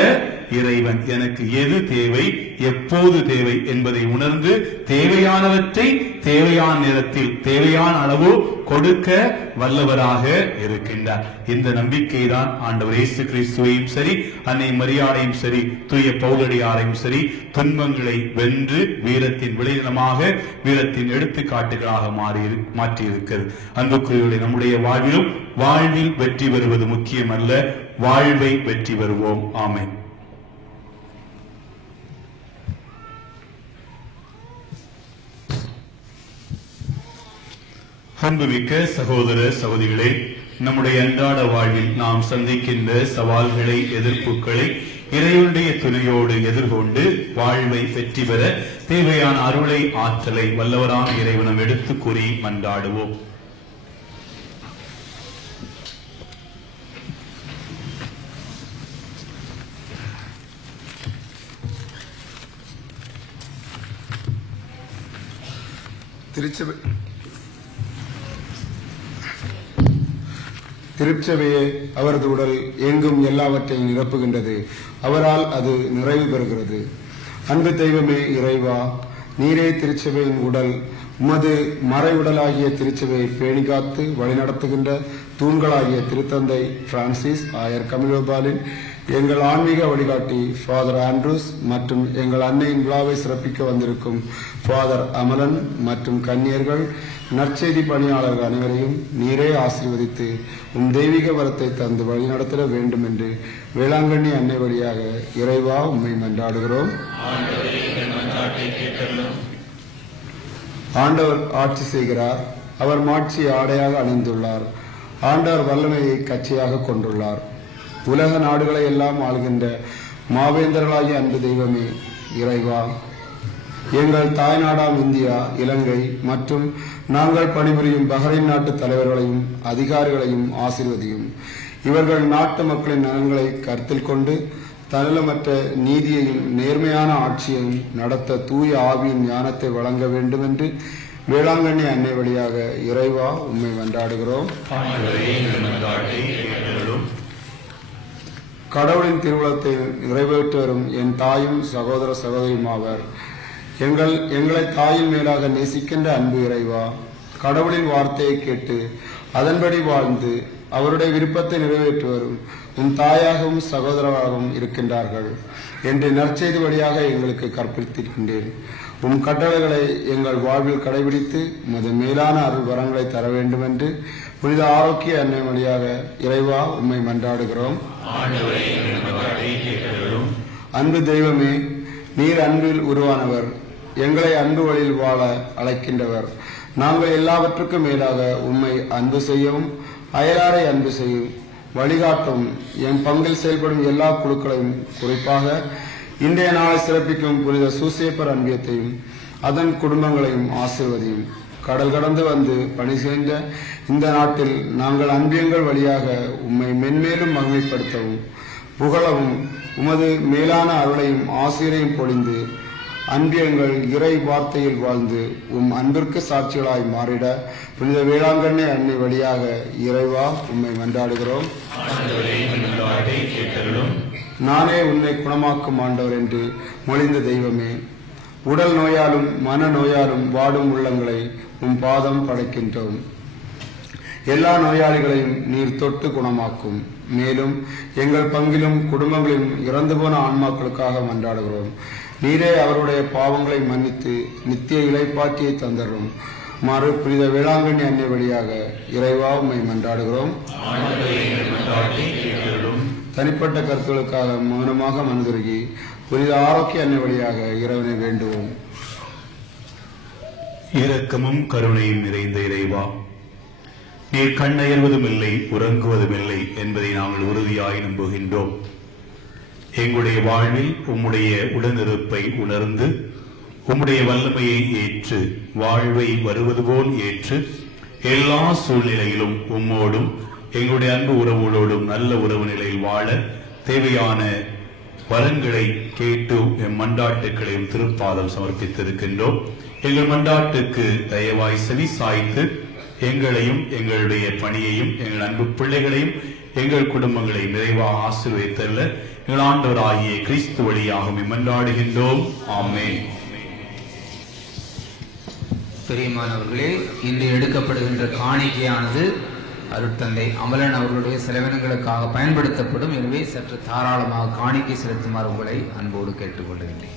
இறைவன். எனக்கு எது தேவை, எப்போது தேவை என்பதை உணர்ந்து தேவையானவற்றை தேவையான நேரத்தில் தேவையான அளவு கொடுக்க வல்லவராக இருக்கின்றார். இந்த நம்பிக்கை தான் ஆண்டவர் இயேசு கிறிஸ்துவையும் சரி, அன்னை மரியாளையும் சரி, தூய பவுலடியாரையும் சரி துன்பங்களை வென்று வீரத்தின் விளைநிலமாக, வீரத்தின் எடுத்துக்காட்டுகளாக மாற்றி இருக்கிறது. அன்புக்குரியவர்களே, நம்முடைய வாழ்வில் வெற்றி பெறுவது முக்கியமல்ல, வாழ்வை வெற்றி பெறுவோம். ஆமென். அன்புமிக்க சகோதர சகோதரிகளே, நம்முடைய அன்றாட வாழ்வில் நாம் சந்திக்கின்ற சவால்களை, எதிர்ப்புகளை இறைவனுடைய துணையோடு எதிர்கொண்டு வாழ்வை வெற்றி பெற தேவையான அருளை, ஆற்றலை வல்லவரான இறைவனம் எடுத்து கூறி மன்றாடுவோம். திருச்சபையே அவரது உடல் எங்கும் எல்லாவற்றையும் நிரப்புகின்றது, அவரால் அது நிறைவு பெறுகிறது. அன்பு தெய்வமே இறைவா, நீரே திருச்சபையின் உடல். உமது மறை உடலாகிய திருச்சபையை பேணிகாத்து வழிநடத்துகின்ற தூண்களாகிய திருத்தந்தை பிரான்சிஸ் ஆயர் கமிலோபாலின், எங்கள் ஆன்மீக வழிகாட்டி ஃபாதர் ஆண்ட்ரூஸ் மற்றும் எங்கள் அன்னையின் விழாவை சிறப்பிக்க வந்திருக்கும் ஃபாதர் அமலன் மற்றும் கன்னியர்கள், நற்செய்தி பணியாளர்கள் அனைவரையும் நீரே ஆசீர்வதித்து உம் தெய்வீக வரத்தை தந்து வழிநடத்திட வேண்டும் என்று வேளாங்கண்ணி அன்னை வழியாக இறைவா உம்மை மன்றாடுகிறோம். ஆண்டவர் ஆட்சி செய்கிறார், அவர் மாட்சி ஆடையாக அணிந்துள்ளார். ஆண்டவர் வல்லமையை கட்சியாக கொண்டுள்ளார். உலக நாடுகளை எல்லாம் ஆளுகின்ற மாவேந்தர்களாகிய அன்பு தெய்வமே இறைவா, எங்கள் தாய்நாடாம் இந்தியா, இலங்கை மற்றும் நாங்கள் பணிபுரியும் பஹ்ரைன் நாட்டு தலைவர்களையும் அதிகாரிகளையும் ஆசீர்வதியும். இவர்கள் நாட்டு மக்களின் நலன்களை கருத்தில் கொண்டு தன்னலமற்ற நீதியையும் நேர்மையான ஆட்சியையும் நடத்த தூய ஆவியின் ஞானத்தை வழங்க வேண்டும் என்று வேளாங்கண்ணி அன்னை வழியாக இறைவா உம்மை மன்றாடுகிறோம். கடவுளின் திருவுளத்தை நிறைவேற்றி வரும் என் தாயும் சகோதர சகோதரியும் ஆவர். எங்களை தாயின் மேலாக நேசிக்கின்ற அன்பு இறைவா, கடவுளின் வார்த்தையை கேட்டு அதன்படி வாழ்ந்து அவருடைய விருப்பத்தை நிறைவேற்றுவரும் உன் தாயாகவும் சகோதரராகவும் இருக்கின்றார்கள் என்று நற்செய்தி வழியாக எங்களுக்கு கற்பித்திருக்கின்றேன். உம் கட்டளைகளை எங்கள் வாழ்வில் கடைபிடித்து உமது மேலான அருள் வரங்களை தர வேண்டும் என்று புனித ஆரோக்கிய அன்னை வழியாக இறைவா உம்மை மன்றாடுகிறோம். அன்பு தெய்வமே, நீர் அன்பில் உருவானவர், எங்களை அன்பு வழியில் வாழ அழைக்கின்றவர். நாங்கள் எல்லாவற்றுக்கும் மேலாக உம்மை அன்பு செய்யவும் அயலாரை அன்பு செய்யும் வழிகாட்டும் என் பங்கில் செயல்படும் எல்லா குழுக்களையும், குறிப்பாக இன்றைய நாளை சிறப்பிக்கும் புனித சூசேப்பர் அன்பியத்தையும் அதன் குடும்பங்களையும் ஆசிர்வதியும். கடல் கடந்து வந்து பணி செய்த இந்த நாட்டில் நாங்கள் அன்பியங்கள் வழியாக உம்மை மென்மேலும் மகிமைப்படுத்தவும் புகழவும் உமது மேலான அருளையும் ஆசிரியையும் பொழிந்து அன்பியங்கள் இறை வார்த்தையில் வாழ்ந்து உம் அன்பிற்கு சாட்சிகளாய் மாறிட புனித வேளாங்கண்ணி அன்னை வழியாக இறைவா உம்மை மன்றாடுகிறோம். நானே உன்னை குணமாக்கும் ஆண்டவர் என்று மொழிந்த தெய்வமே, உடல் நோயாலும் மன நோயாலும் வாடும் உள்ளங்களை உம் பாதம் படைக்கின்றோம். எல்லா நோயாளிகளையும் நீர் தொட்டு குணமாக்கும். மேலும் எங்கள் பங்கிலும் குடும்பங்களிலும் இறந்து போன ஆன்மாக்களுக்காக மன்றாடுகிறோம். நீரே அவருடைய பாவங்களை மன்னித்து நித்திய இளைப்பாற்றியை தந்தரும் மாறு புனித வேளாங்கண்ணி அன்னை வழியாக இறைவா உம்மை மன்றாடுகிறோம். தனிப்பட்ட கருத்துக்களுக்காக மௌனமாக மனதுருகி புனித ஆரோக்கிய அன்னை வழியாக இறைவனை வேண்டுவோம். இரக்கமும் கருணையும் நிறைந்த இறைவா, நீர் கண்ணயர்வதும் இல்லை உறங்குவதும் இல்லை என்பதை நாங்கள் உறுதியாய் நம்புகின்றோம். எங்களுடைய வாழ்வில் உம்முடைய உடனிருப்பை உணர்ந்து உம்முடைய வல்லமையை ஏற்று வாழ்வை வருவது போல் ஏற்று எல்லா சூழ்நிலையிலும் உம்மோடும் எங்களுடைய அன்பு உறவுகளோடும் நல்ல உறவு நிலையில் வாழ தேவையான வரங்களை கேட்டு எம் மண்டாட்டுக்களையும் திருப்பாதம் சமர்ப்பித்திருக்கின்றோம். எங்கள் மண்டாட்டுக்கு தயவாய் செவி சாய்த்து எங்களையும் எங்களுடைய பணியையும் எங்கள் அன்பு பிள்ளைகளையும் எங்கள் குடும்பங்களை நிறைவாக ஆசீர்வதித்தல்ல எங்கள் ஆண்டவராகிய கிறிஸ்து வழியாக மன்றாடுகின்றோம். ஆமென். பிரியமானவர்களே, இன்று எடுக்கப்படுகின்ற காணிக்கையானது அருட்தந்தை அமலன் அவர்களுடைய செலவினங்களுக்காக பயன்படுத்தப்படும். எனவே சற்று தாராளமாக காணிக்கை செலுத்துமாறு உங்களை அன்போடு கேட்டுக்கொள்கின்றேன்.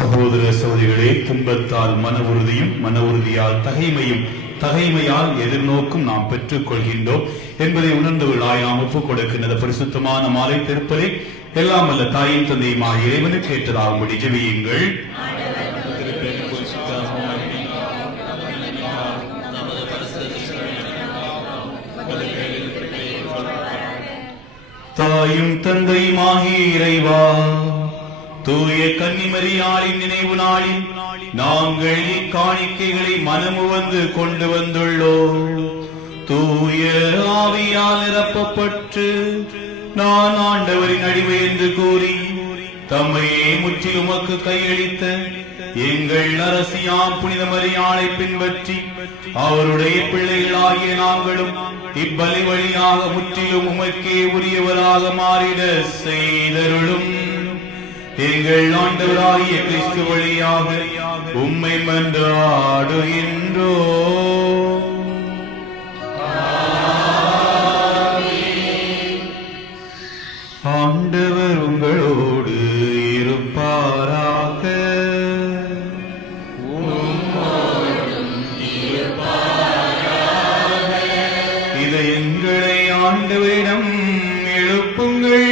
சகோதர சகோதரிகளே, துன்பத்தால் மன உறுதியும் மன உறுதியால் தகைமையும் தகைமையால் எதிர்நோக்கும் நாம் பெற்றுக் கொள்கின்றோம் என்பதை உணர்ந்தவர்களாய் நாம் ஒப்புக் கொடுக்கின்ற பரிசுத்தமான மாலை திருப்பலை எல்லாம் வல்ல தாயின் தந்தையுமாக இறைவனுக்கு ஏற்றதாகும்படி ஜெபியுங்கள். தாயும் தந்தையுமாகிய இறைவா, தூய கன்னிமரியாளின் நினைவு நாளில் நாங்கள் இக்காணிக்கைகளை மனமுவந்து கொண்டு வந்துள்ளோம். தூய ஆவியால் நிரப்பப்பட்டு நான் ஆண்டவரின் அடிமை என்று கூறி தம்மையே முற்றிலும் உமக்கு கையளித்த எங்கள் அரசியாம் புனித மரியாளை பின்பற்றி அவருடைய பிள்ளைகளாகிய நாங்களும் இப்பலி வழியாக முற்றிலும் உமக்கே உரியவராக மாறிட செய்தருளும். எங்கள் ஆண்டவராகிய கிறிஸ்து வழியாக உம்மை மன்றாடுகின்றோ. ஆண்டவர் உங்களோடு இருப்பாராக. இதை எங்களை ஆண்டவரிடம் எழுப்புங்கள்.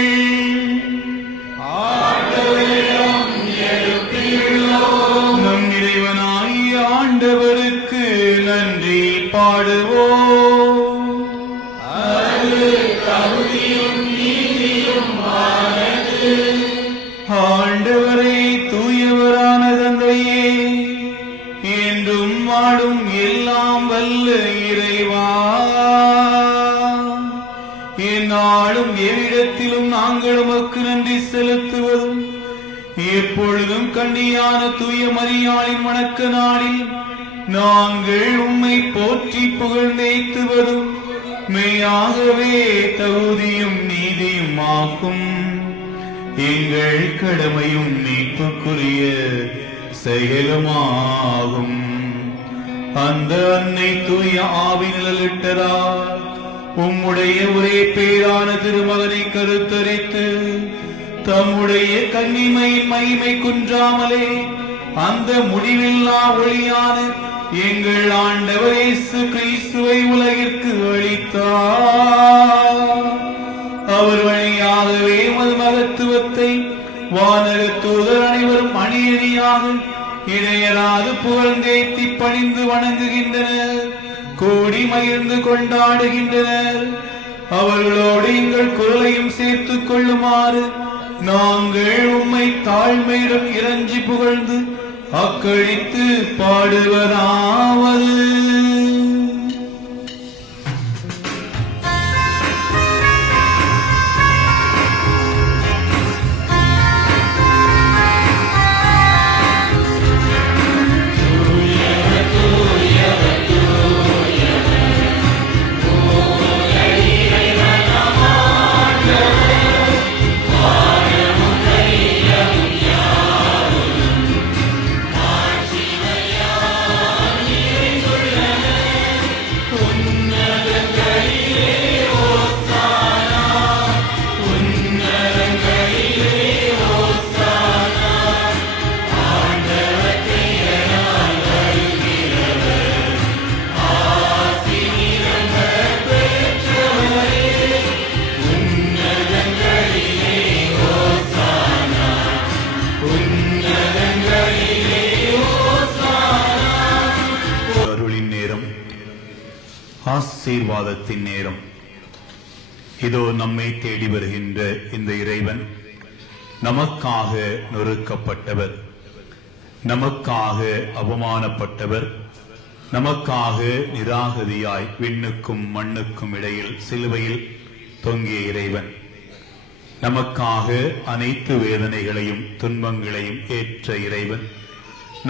நம் இறைவனாகிய ஆண்டவருக்கு நன்றி பாடுவோம். ஆண்டவரே தூயவரான தந்தையே, என்றும் வாழும் எல்லாம் வல்ல இறைவா, எந்நாளும் எவ்விடத்திலும் நாங்கள் உமக்கு நன்றி செலுத்துவதும் எப்பொழுதும் கண்ணியான தூய மரியாளின் வணக்க நாளில் நாங்கள் உம்மை போற்றி புகழ்ந்தேத்துவதும் மெய்யாகவே தகுதியும் நீதியும் ஆகும். எங்கள் கடமையும் மீட்புக்குரிய செயலுமாகும். அந்த அன்னை தூய ஆவி நிழலிட்டதால் உம்முடைய ஒரே பேரான திருமகனை கருத்தரித்து தம்முடைய கன்னிமையின் மகிமை குன்றாமலே அந்த முடிவில்லா ஒளியான எங்கள் ஆண்டவர் இயேசு கிறிஸ்துவை உலகிற்கு அளித்தார். அவர் வழியாகவே உமது மகத்துவத்தை வானக தூதர் அனைவரும் அணியணியாக இடையராது புகழ்ந்தேத்தி பணிந்து வணங்குகின்றனர், கூடி மகிழ்ந்து கொண்டாடுகின்றனர். அவர்களோடு எங்கள் குரலையும் சேர்த்துக் கொள்ளுமாறு நாங்கள் உம்மை தாழ்மையிடம் இறஞ்சி புகழ்ந்து அக்களித்து பாடுவதாவது. ஆசீர்வாதத்தின் நேரம். இதோ நம்மை தேடி வருகின்ற இந்த இறைவன் நமக்காக நொறுக்கப்பட்டவர், நமக்காக அவமானப்பட்டவர், நமக்காக நிராகதியாய் விண்ணுக்கும் மண்ணுக்கும் இடையில் சிலுவையில் தொங்கிய இறைவன், நமக்காக அனைத்து வேதனைகளையும் துன்பங்களையும் ஏற்ற இறைவன்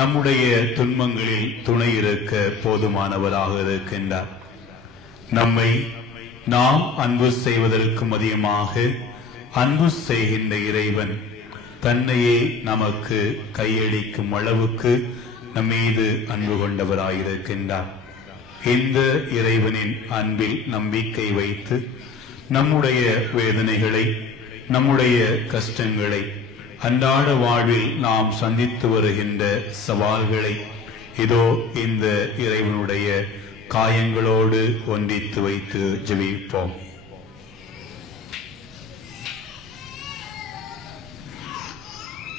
நம்முடைய துன்பங்களில் துணை இருக்க போதுமானவராக இருக்கின்றார். நம்மை நாம் அன்பு செய்வதற்கும் அதிகமாக அன்பு செய்கின்ற இறைவன் தன்னையே நமக்கு கையளிக்கும் அளவுக்கு நம்மீது அன்பு கொண்டவராயிருக்கின்றார். இந்த இறைவனின் அன்பில் நம்பிக்கை வைத்து நம்முடைய வேதனைகளை, நம்முடைய கஷ்டங்களை, அன்றாட வாழ்வில் நாம் சந்தித்து வருகின்ற சவால்களை இதோ இந்த இறைவனுடைய காயங்களோடு ஒன்றித்து வைத்து ஜெபிப்போம்.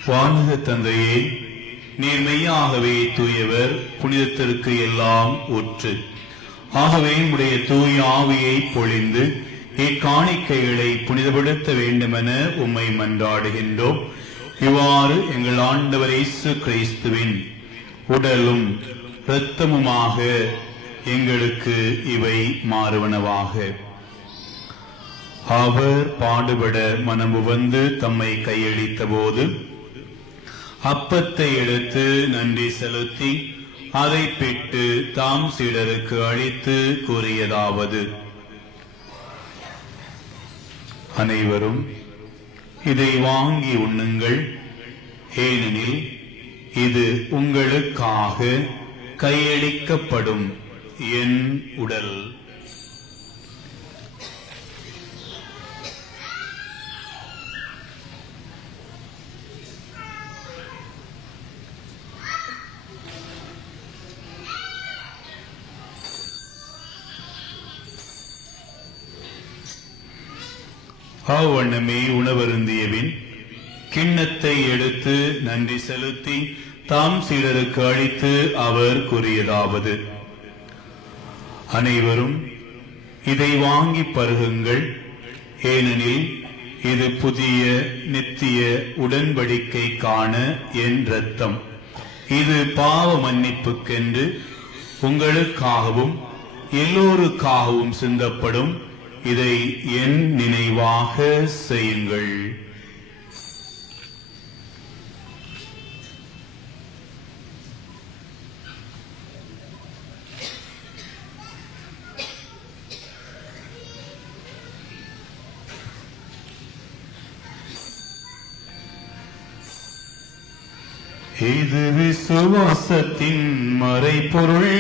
வானக தந்தையே, நீர் மெய்யாகவே தூயவர், புனிதத்திற்கு எல்லாம் ஊற்று. ஆகவே உடைய தூய ஆவியை பொழிந்து இக்காணிக்கைகளை புனிதப்படுத்த வேண்டுமென உம்மை மன்றாடுகின்றோம். இவ்வாறு எங்கள் ஆண்டவர் இயேசு கிறிஸ்துவின் உடலும் இரத்தமுமாக எங்களுக்கு இவை மாறுவனவாக. அவர் பாடுபட மனமு வந்து தம்மை கையளித்த போது அப்பத்தை எடுத்து நன்றி செலுத்தி அதை பிட்டு தாம் சீடருக்கு அளித்து கூறியதாவது: அனைவரும் இதை வாங்கி உண்ணுங்கள், ஏனெனில் இது உங்களுக்காக கையளிக்கப்படும் என் உடல். அவ்வண்ணமே உணவருந்தியபின் கிண்ணத்தை எடுத்து நன்றி செலுத்தி தாம் சீடருக்கு அளித்து அவர் கூறியதாவது: அனைவரும் இதை வாங்கி பருகுங்கள், ஏனெனில் இது புதிய நித்திய உடன்படிக்கைக்கான என் இரத்தம். இது பாவ மன்னிப்புக்கென்று உங்களுக்காகவும் எல்லோருக்காகவும் சிந்தப்படும். இதை என் நினைவாக செய்யுங்கள். இது விசுவாசத்தின் மறைபொருள்.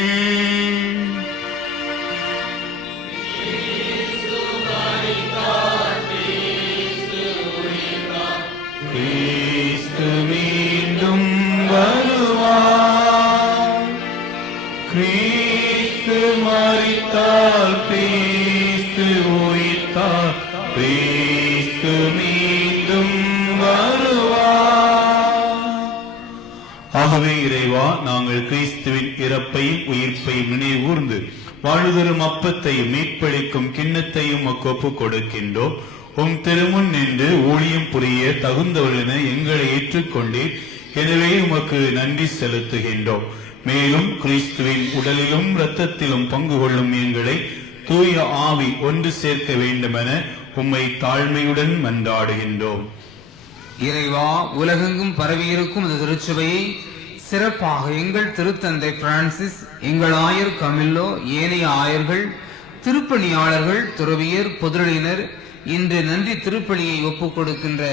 கிறிஸ்து மீண்டும் வருவார். கிறிஸ்து மரித்தார், கிறிஸ்து உயிர்த்தார், கிறிஸ்து மீண்டும் வருவார். ஆகவே இறைவா, நாங்கள் கிறிஸ்துவின் இறப்பையும் உயிர்ப்பையும் நினைவூர்ந்து வாழ்தரும் அப்பத்தையும் மீட்பளிக்கும் கிண்ணத்தையும் ஒப்புக் கொடுக்கின்றோம். உம் திருமுன் நின்று ஊழியம் புரிய தகுந்தவர்களென எங்களை ஏற்றுக்கொண்டீர். எனவே உமக்கு நன்றி செலுத்துகின்றோம். மேலும் கிறிஸ்துவின் உடலிலும் இரத்தத்திலும் பங்கு கொள்ளும் எங்களை தூய ஆவி ஒன்று சேர்க்க வேண்டுமென உம்மை தாழ்மையுடன் மன்றாடுகின்றோம். இறைவா, உலகெங்கும் பரவியிருக்கும் இந்த திருச்சபையை சிறப்பாக எங்கள் திருத்தந்தை பிரான்சிஸ், எங்கள் ஆயர் கமில்லோ, ஏனைய ஆயர்கள், திருப்பணியாளர்கள், துறவியர், பொதுநிலையினர் இன்று நன்றி திருப்பலியை ஒப்புக் கொடுக்கின்ற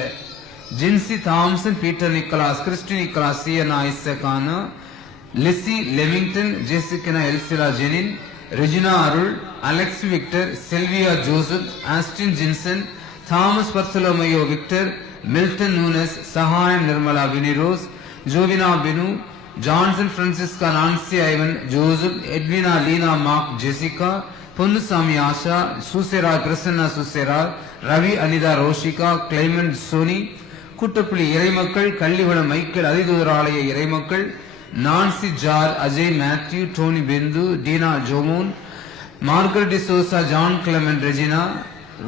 Jincy Thomson, Peter Nicholas, Christy Nicholas, சியனா ஐசகானா, லிசி லெவிங்டன், ஜெசிகனா எல்சிலா ஜெனின், Regina Arul, Alex Victor, Sylvia Joseph, Austin Jinson, Thomas Bartholomew Victor, Milton Nunes, Sahayam Nirmala Vinirose, Jovina Benu, Johnson Francisca Nancy Ivan Joseph, Edwina Leena Mark Jessica, Ponnusamy Asha, சுசேரா கிருஷ்ணா சுசேரா, ரவி அனிதா ரோஷிகா, கிளைமண்ட் சோனி, கூட்டப்புள்ளி இறைமக்கள், கள்ளிகுளம் மைக்கேல் அதிதூதர் ஆலய இறைமக்கள், நான்சி ஜார், அஜய் மேத்யூ, டோனி பெந்து, Tina Jomon, Margaret D'Souza, John Clement Regina,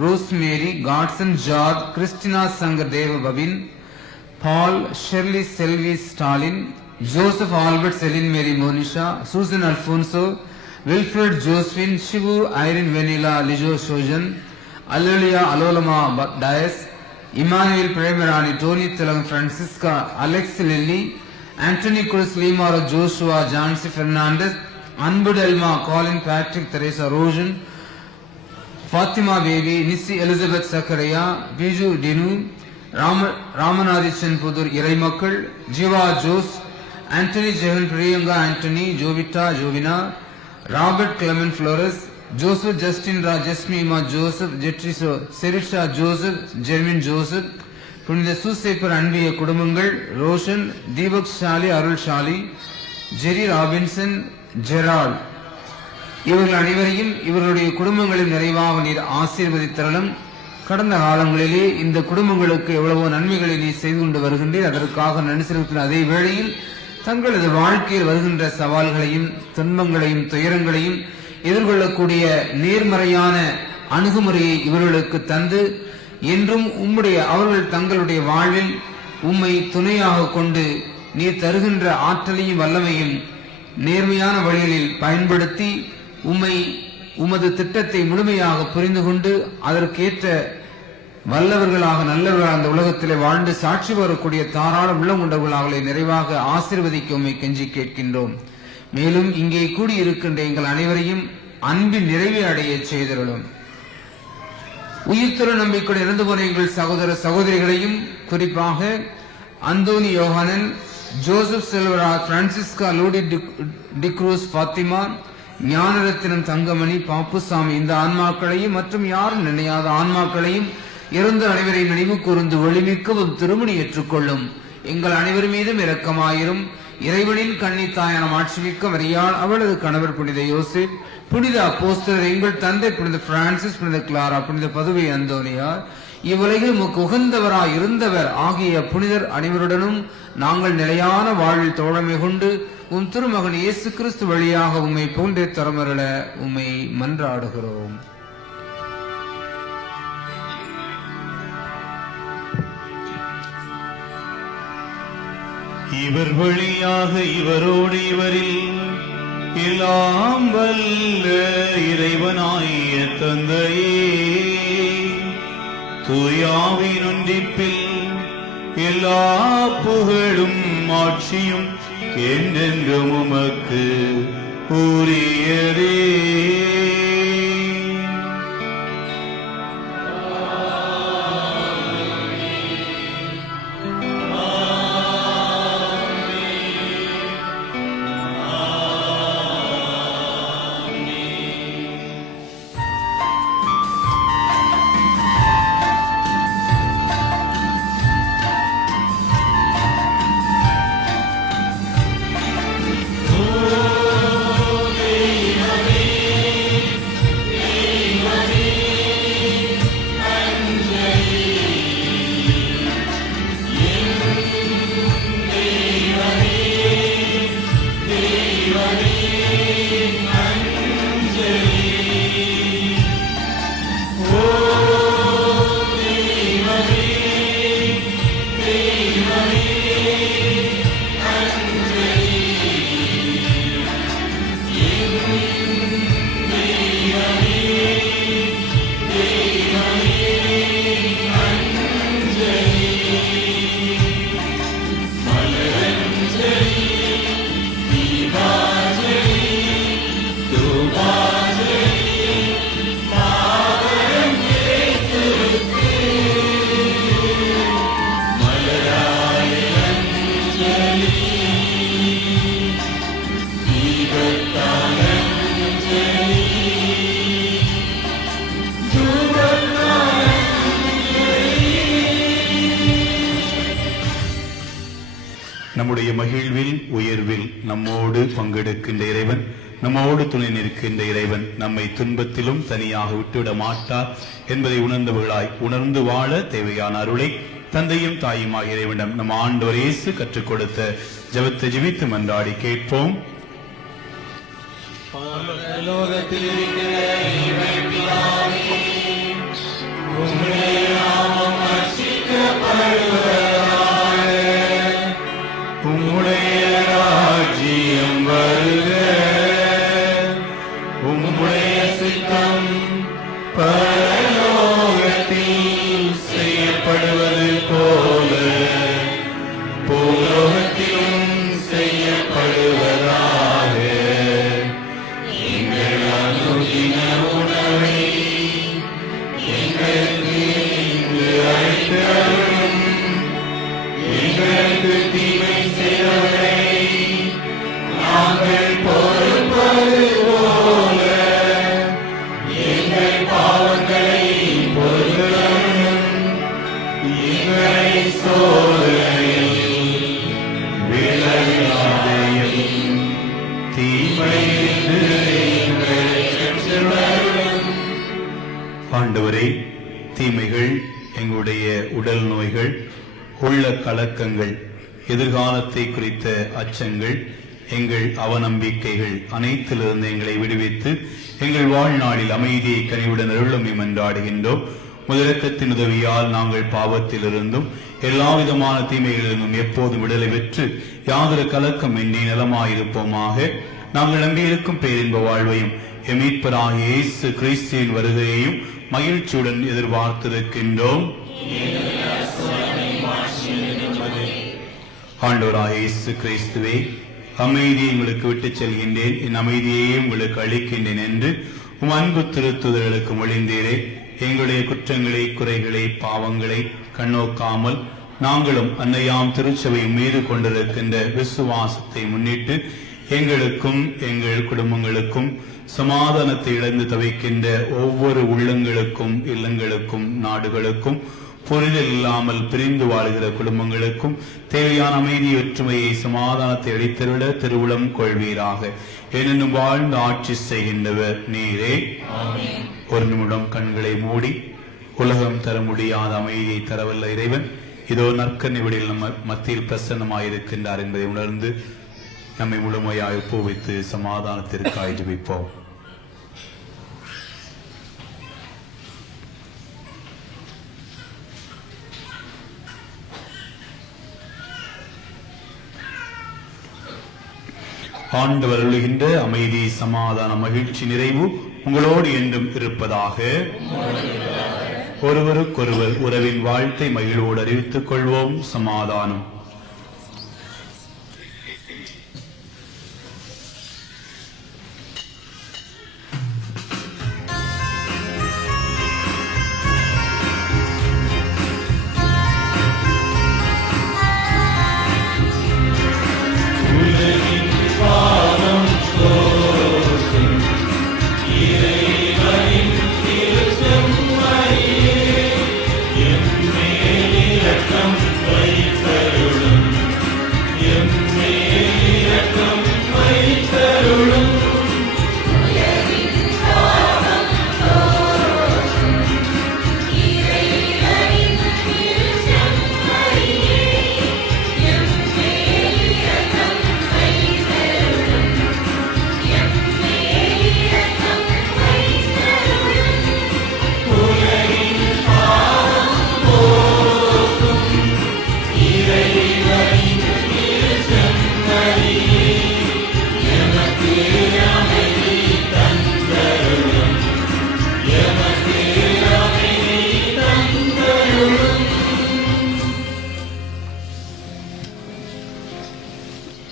Rosemary, Godson George, Christina Shankar தேவ பவின், Paul, Shirley Selvi Stalin, Joseph Albert, Celine Mary Monisha, Susan Alphonso, Wilfred ஜோஸ்பின், ஷிவு ஐரின் வெனிலா, லிஜோ சோஜன், அலோலியா அலோலமா Dias, Emmanuel Premarani, Tony Thilagam, Francisca, Alex Lily, Antony Cruz, லீமாரோ Joshua, Jhansi Fernandes, Anbu Thelma, Colin Patrick, Teresa Rojan, Fathima Baby, நிசி Elizabeth Zachariah, Biju Tinu, Ramanathichan Puthur இறைமக்கள், Jeeva Jose, Antony Jegan, Priyanka Antony, Jovita Jovina, Robert Clement ஃப்ளோரஸ், Joseph Justin ரா, ஜஸ்மீமா Joseph, ஜெட்ரிசோ செரிஷா Joseph, ஜெர்மின் Joseph, புனித சூசேப்பர் அன்பிய குடும்பங்கள், ரோஷன், தீபக் ஷாலி, அருள் ஷாலி, ஜெரி Robinson, ஜெரால், இவர்கள் அனைவரையும் இவர்களுடைய குடும்பங்களின் நிறைவாக நீர் ஆசீர்வதித்தரலும். கடந்த காலங்களிலே இந்த குடும்பங்களுக்கு எவ்வளவோ நன்மைகளை நீ செய்து கொண்டு வருகின்றீர். அதற்காக நன்றி செலுத்தின அதே வேளையில் தங்களது வாழ்க்கையில் வருகின்ற சவால்களையும் துன்பங்களையும் துயரங்களையும் எதிர்கொள்ளக்கூடிய நேர்மறையான அணுகுமுறையை இவர்களுக்கு தந்து என்றும் அவர்கள் தங்களுடைய வாழ்வில் உம்மை துணையாக கொண்டு நீர் தருகின்ற ஆற்றலையும் வல்லமையும் நேர்மையான வழிகளில் பயன்படுத்தி உம்மை உமது திட்டத்தை முழுமையாக புரிந்து கொண்டு அதற்கேற்ற வல்லவர்களாக நல்லவர்களாக அந்த உலகத்திலே வாழ்ந்து சாட்சி வரக்கூடிய தாராள உள்ளம் கொண்டவர்களாக நிறைவாக ஆசீர்வதிக்க உம்மை கெஞ்சி கேட்கின்றோம். மேலும் இங்கே கூடியிருக்கின்ற எங்கள் அனைவரையும் அன்பின் நிறைவை அடைய செய்தருளும். உயிர்த்தொரு நம்பிக்கையுடன் இறந்து போன எங்கள் சகோதர சகோதரிகளையும் குறிப்பாக Anthony Yohannan, Joseph Selvaraj, Francisca லூடி டிக்ரூஸ், பாத்திமா, ஞானரத்தினம் தங்கமணி, பாப்புசாமி இந்த ஆன்மாக்களையும் மற்றும் யாரும் நினையாத ஆன்மாக்களையும் இறந்த அனைவரையும் நினைவு கூர்ந்து ஒளிமிக்க திருமணி ஏற்றுக்கொள்ளும். எங்கள் அனைவர் மீதும் இரக்கமாயிரும். இறைவனின் கன்னித்தாயான மாட்சிமிக்க மரியாள், அவளது கணவர் புனித யோசேப், புனித அப்போஸ்தலர், எங்கள் தந்தை புனித பிரான்சிஸ், புனித கிளாரா, புனித பதுவை அந்தோனியார், இவ்வுலகில் உமக்கு உகந்தவராய் இருந்தவர் ஆகிய புனிதர் அனைவருடனும் நாங்கள் நிலையான வாழ்வில் தோழமை கொண்டு உம் திருமகன் இயேசு கிறிஸ்து வழியாக உம்மை போன்றே தரமருள உம்மை மன்றாடுகிறோம். இவர் வழியாக இவரோடு இவரில் எல்லாம் வல்ல இறைவனாய தந்தையே, தூயாவின் ஒன்றிப்பில் எல்லா புகழும் ஆட்சியும் என்றென்றும் உமக்கு உரியதே. நம்முடைய மகிழ்வில் உயர்வில் நம்மோடு பங்கெடுக்கின்ற இறைவன், நம்மோடு துணை நிற்கின்ற இறைவன் நம்மை துன்பத்திலும் தனியாக விட்டுவிட மாட்டார் என்பதை உணர்ந்தவர்களாய் உணர்ந்து வாழ தேவையான அருளை தந்தையும் தாயுமாக இறைவனிடம் நம் ஆண்டவர் இயேசு கற்றுக் கொடுத்த ஜெபத்தை ஜெபித்து மன்றாடி கேட்போம். உம்முடைய ராஜ்யம் வருக, உம்முடைய சித்தம் பரலோகத்தில் செய்யப்படுவது போல பூலோகத்திலும் செய்யப்படுவதாக. எங்கள் அனுதின உணவை எங்களுக்கு இன்று அளித்தருளும். எங்களுக்கு தீமை செய்தவரை நாங்கள் பொறுப்பது போல எங்கள் பாவங்களை பொறுத்தருளும். எங்களை சோதனையில் விழவிடாதேயும், தீமையிலிருந்து எங்களை ரட்சித்தருளும். ஆண்டவரே, தீமைகள், எங்களுடைய உடல் நோய்கள், உள்ள கலக்கங்கள், எதிர்காலத்தை குறித்த அச்சங்கள், எங்கள் அவநம்பிக்கைகள் அனைத்திலிருந்து எங்களை விடுவித்து எங்கள் வாழ்நாளில் அமைதியை கனிவுடன் அருளும் மன்றாடுகின்றோம். முதலக்கத்தின் உதவியால் நாங்கள் பாவத்திலிருந்தும் எல்லா விதமான தீமைகளிலிருந்தும் எப்போதும் விடுதலை பெற்று யாதொரு கலக்கம் இன்றி நலமாயிருப்போமாக. நாங்கள் நம்பியிருக்கும் பேரின்ப வாழ்வையும் எமீட்பராகிய இயேசு கிறிஸ்துவின் வருகையையும் மகிழ்ச்சியுடன் எதிர்பார்த்திருக்கின்றோம். ஆண்டவராகிய இயேசு கிறிஸ்துவே, அமைதியை உங்களுக்கு விட்டுச் செல்கின்றேன், என் அமைதியையே உங்களுக்கு அளிக்கின்றேன் என்று உம் அன்பு திருத்துதர்களுக்கு மொழிந்தீரே. எங்களுடைய குற்றங்களை, குறைகளை, பாவங்களை கண்ணோக்காமல் நாங்களும் அன்னையாம் திருச்சபை மீது கொண்டிருக்கின்ற விசுவாசத்தை முன்னிட்டு எங்களுக்கும் எங்கள் குடும்பங்களுக்கும் சமாதானத்தை இழந்து தவிக்கின்ற ஒவ்வொரு உள்ளங்களுக்கும், இல்லங்களுக்கும், நாடுகளுக்கும், புரிதல் இல்லாமல் பிரிந்து வாழ்கிற குடும்பங்களுக்கும் தேவையான அமைதி, ஒற்றுமையை, சமாதானத்தை அளித்தருள திருவுளம் கொள்வீராக. எனும் வாழ்ந்து ஆட்சி செய்கின்றவர் நீரே. ஒரு நிமிடம் கண்களை மூடி உலகம் தர முடியாத அமைதியை தரவல்ல இறைவன் இதோ நற்கண்ணி விடில் நம்ம மத்தியில் பிரசன்னமாயிருக்கின்றார் என்பதை உணர்ந்து நம்மை முழுமையாய் ஒப்புவித்து சமாதானத்திற்காய் ஜெபிப்போம். ஆண்டவர் அருளுகின்ற அமைதி, சமாதான, மகிழ்ச்சி, நிறைவு உங்களோடு என்றும் இருப்பதாக. ஒருவருக்கொருவர் உறவின் வாழ்த்தை மகிழ்வோடு அறிவித்துக் கொள்வோம். சமாதானம்.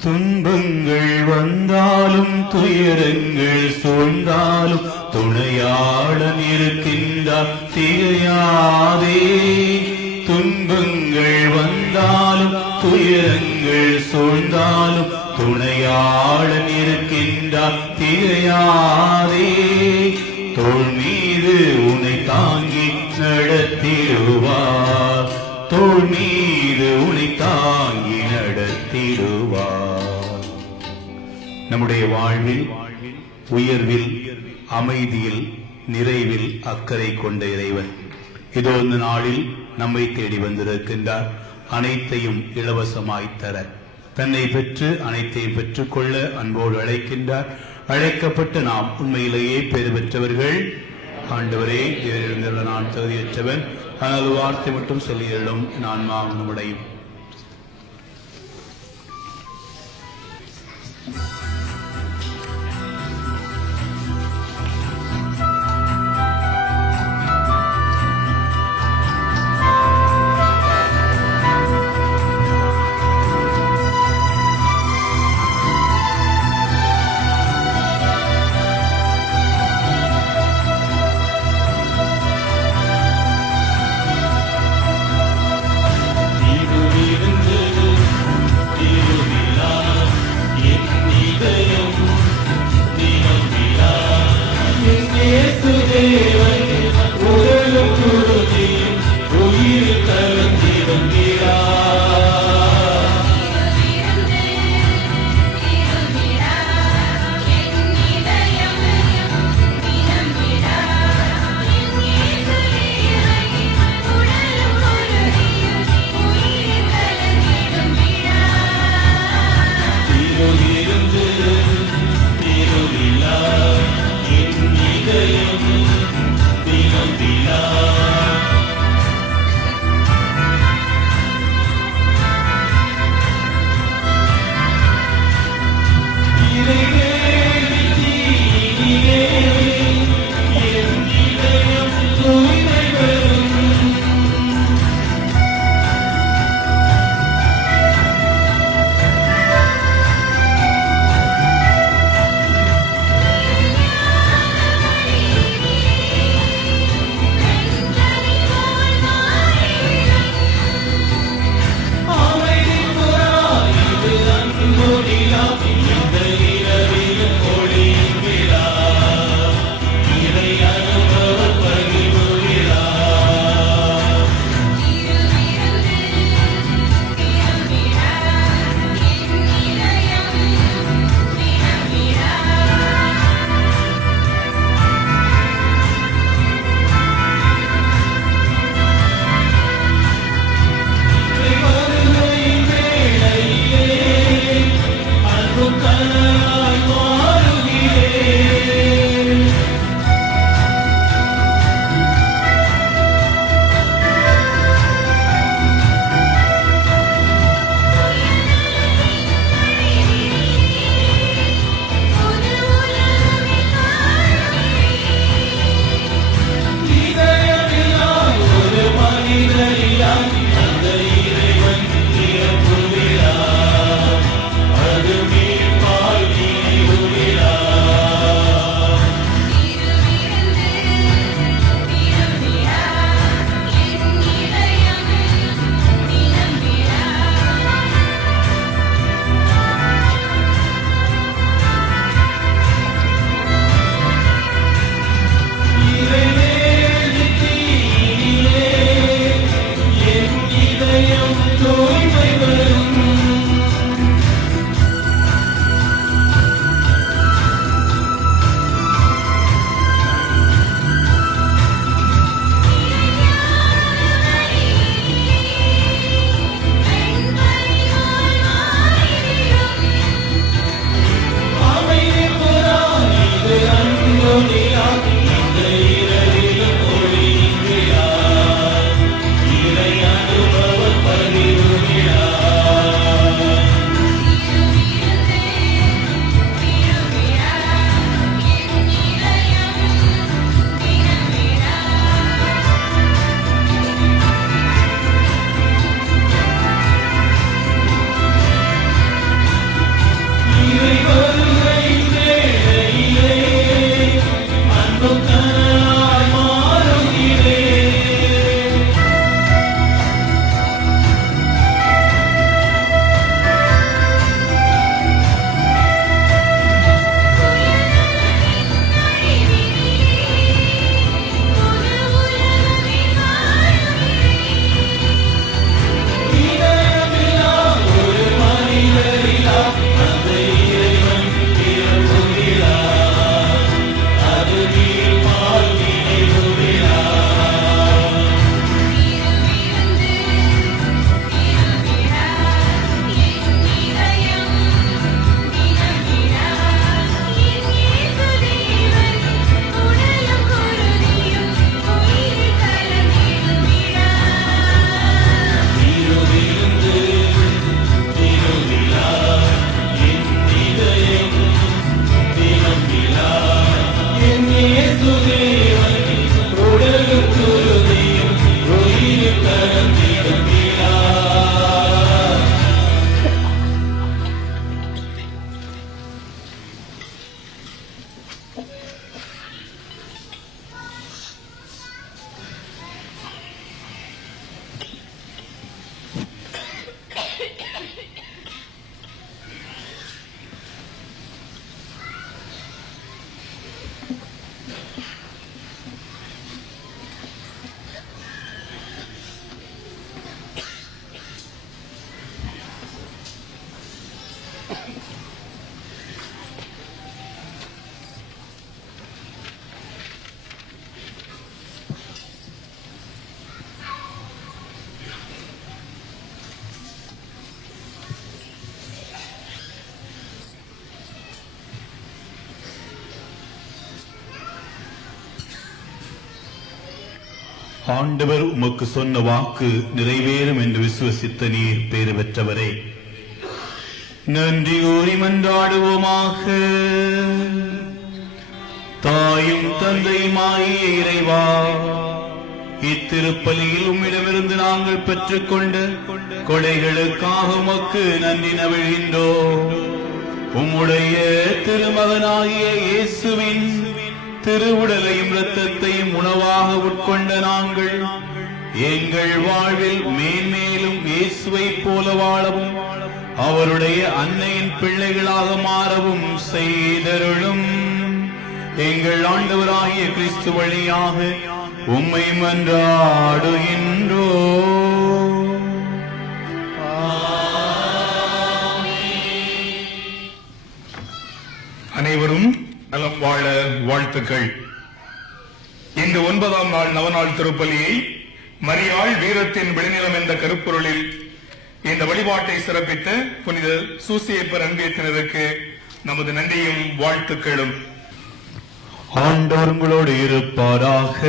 துன்பங்கள் வந்தாலும் துயரங்கள் சூழ்ந்தாலும் துணையாளன் இருக்கின்றார், திகையாதே. துன்பங்கள் வந்தாலும் துயரங்கள் சூழ்ந்தாலும் துணையாளன் இருக்கின்றார், திகையாதே. தோள் மீது உன்னை தாங்கி நடத்திடுவார், தோள் மீது உன்னை தாங்கி நடத்திடுவார். நம்முடைய வாழ்வில், உயர்வில், அமைதியில், நிறைவில் அக்கறை கொண்ட இறைவன் இதோ இந்த நாளில் நம்மை தேடி வந்திருக்கின்றார். அனைத்தையும் இலவசமாய் தர தன்னை பெற்று அனைத்தையும் பெற்றுக்கொள்ள அன்போடு அழைக்கின்றார். அழைக்கப்பட்ட நாம் உண்மையிலேயே பெரு பெற்றவர்கள். ஆண்டவரே, தேவரிடமிருந்து நான் தகுதியற்றவன், ஆனால் வார்த்தை மட்டும் சொல்லியிடும் நான் நம்முடையும். திருவிருந்து திருவிழா ஆண்டவர் உமக்கு சொன்ன வாக்கு நிறைவேறும் என்று விசுவசித்த நீர் பேறு பெற்றவரே. நன்றி கூறி மன்றாடுவோமாக. தாயும் தந்தையுமாகிய இறைவா, இத்திருப்பலியில் உம்மிடமிருந்து நாங்கள் பெற்றுக்கொண்ட கொடைகளுக்காக உமக்கு நன்றி நவிழ்கின்றோம். உம்முடைய திருமகனாகிய இயேசுவின் திருவுடலையும் இரத்தத்தையும் உணவாக உட்கொண்ட நாங்கள் எங்கள் வாழ்வில் மேன்மேலும் இயேசுவை போல வாழவும் அவருடைய அன்னையின் பிள்ளைகளாக மாறவும் செய்தருளும். எங்கள் ஆண்டவராகிய கிறிஸ்து வழியாக உம்மை மன்றாடுகின்றோ. அனைவரும் நலம் வாழ வாழ்த்துக்கள். இந்த 9ஆம் நாள் நவநாள் திருப்பலியை மரியாள் வீரத்தின் விளைநிலம் என்ற கருப்பொருளில் இந்த வழிபாட்டை சிறப்பித்த புனித சூசியப்பர் அன்பியத்தினருக்கு நமது நன்றியும் வாழ்த்துக்களும். ஆண்டவர் உங்களோடு இருப்பாராக.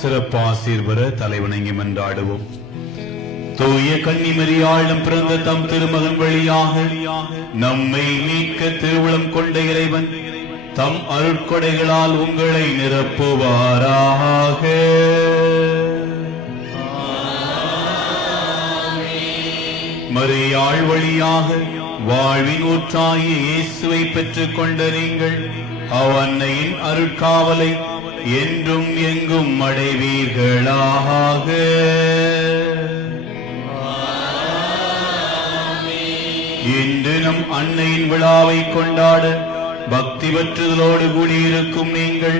சிறப்பாசீர் பெற தலைவணங்கி மன்றாடுவோம். தூய கன்னிமரியாளும் பிறந்த தம் திருமகன் வழியாக நம்மை மீட்க திருவுளம் கொண்ட இறைவன் தம் அருட்கொடைகளால் உங்களை நிரப்புவாராக. மரியாள் வழியாக வாழ்வின் ஊற்றாகிய இயேசுவை பெற்றுக் கொண்ட நீங்கள் அவ்வன்னையின் அருட்காவலை என்றும் எங்கும் அடைவீர்களாக. இன்று நம் அன்னையின் விழாவை கொண்டாட பக்தி பற்றுதலோடு கூடியிருக்கும் நீங்கள்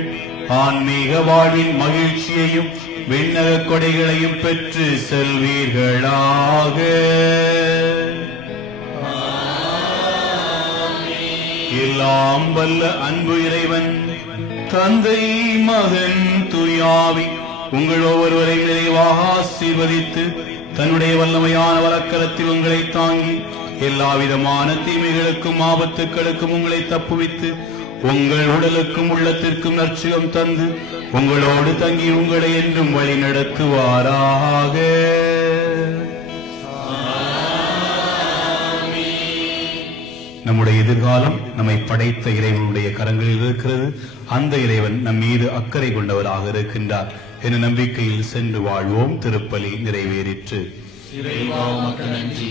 ஆன்மீக வாழ்வின் மகிழ்ச்சியையும் விண்ணக கொடைகளையும் பெற்று செல்வீர்களாக. எல்லாம் வல்ல அன்பு இறைவன் தந்தை, மகன், தூயாவி உங்கள் ஒவ்வொருவரை நிறைவாக ஆசீர்வதித்து தன்னுடைய வல்லமையான வலக்கரத்தில் உங்களை தாங்கி எல்லாவிதமான தீமைகளுக்கும் ஆபத்துக்களுக்கும் உங்களை தப்புவித்து உங்கள் உடலுக்கும் உள்ளத்திற்கும் நற்சுகம் தந்து உங்களோடு தங்கி உங்களை என்றும் வழி நடத்துவாராக. நம்முடைய எதிர்காலம் நம்மை படைத்த இறைவனுடைய கரங்களில் இருக்கிறது. அந்த இறைவன் நம் மீது அக்கறை கொண்டவராக இருக்கின்றார் என நம்பிக்கையில் சென்று வாழ்வோம். திருப்பலி நிறைவேறிற்று. இறைவா உமக்கு நன்றி.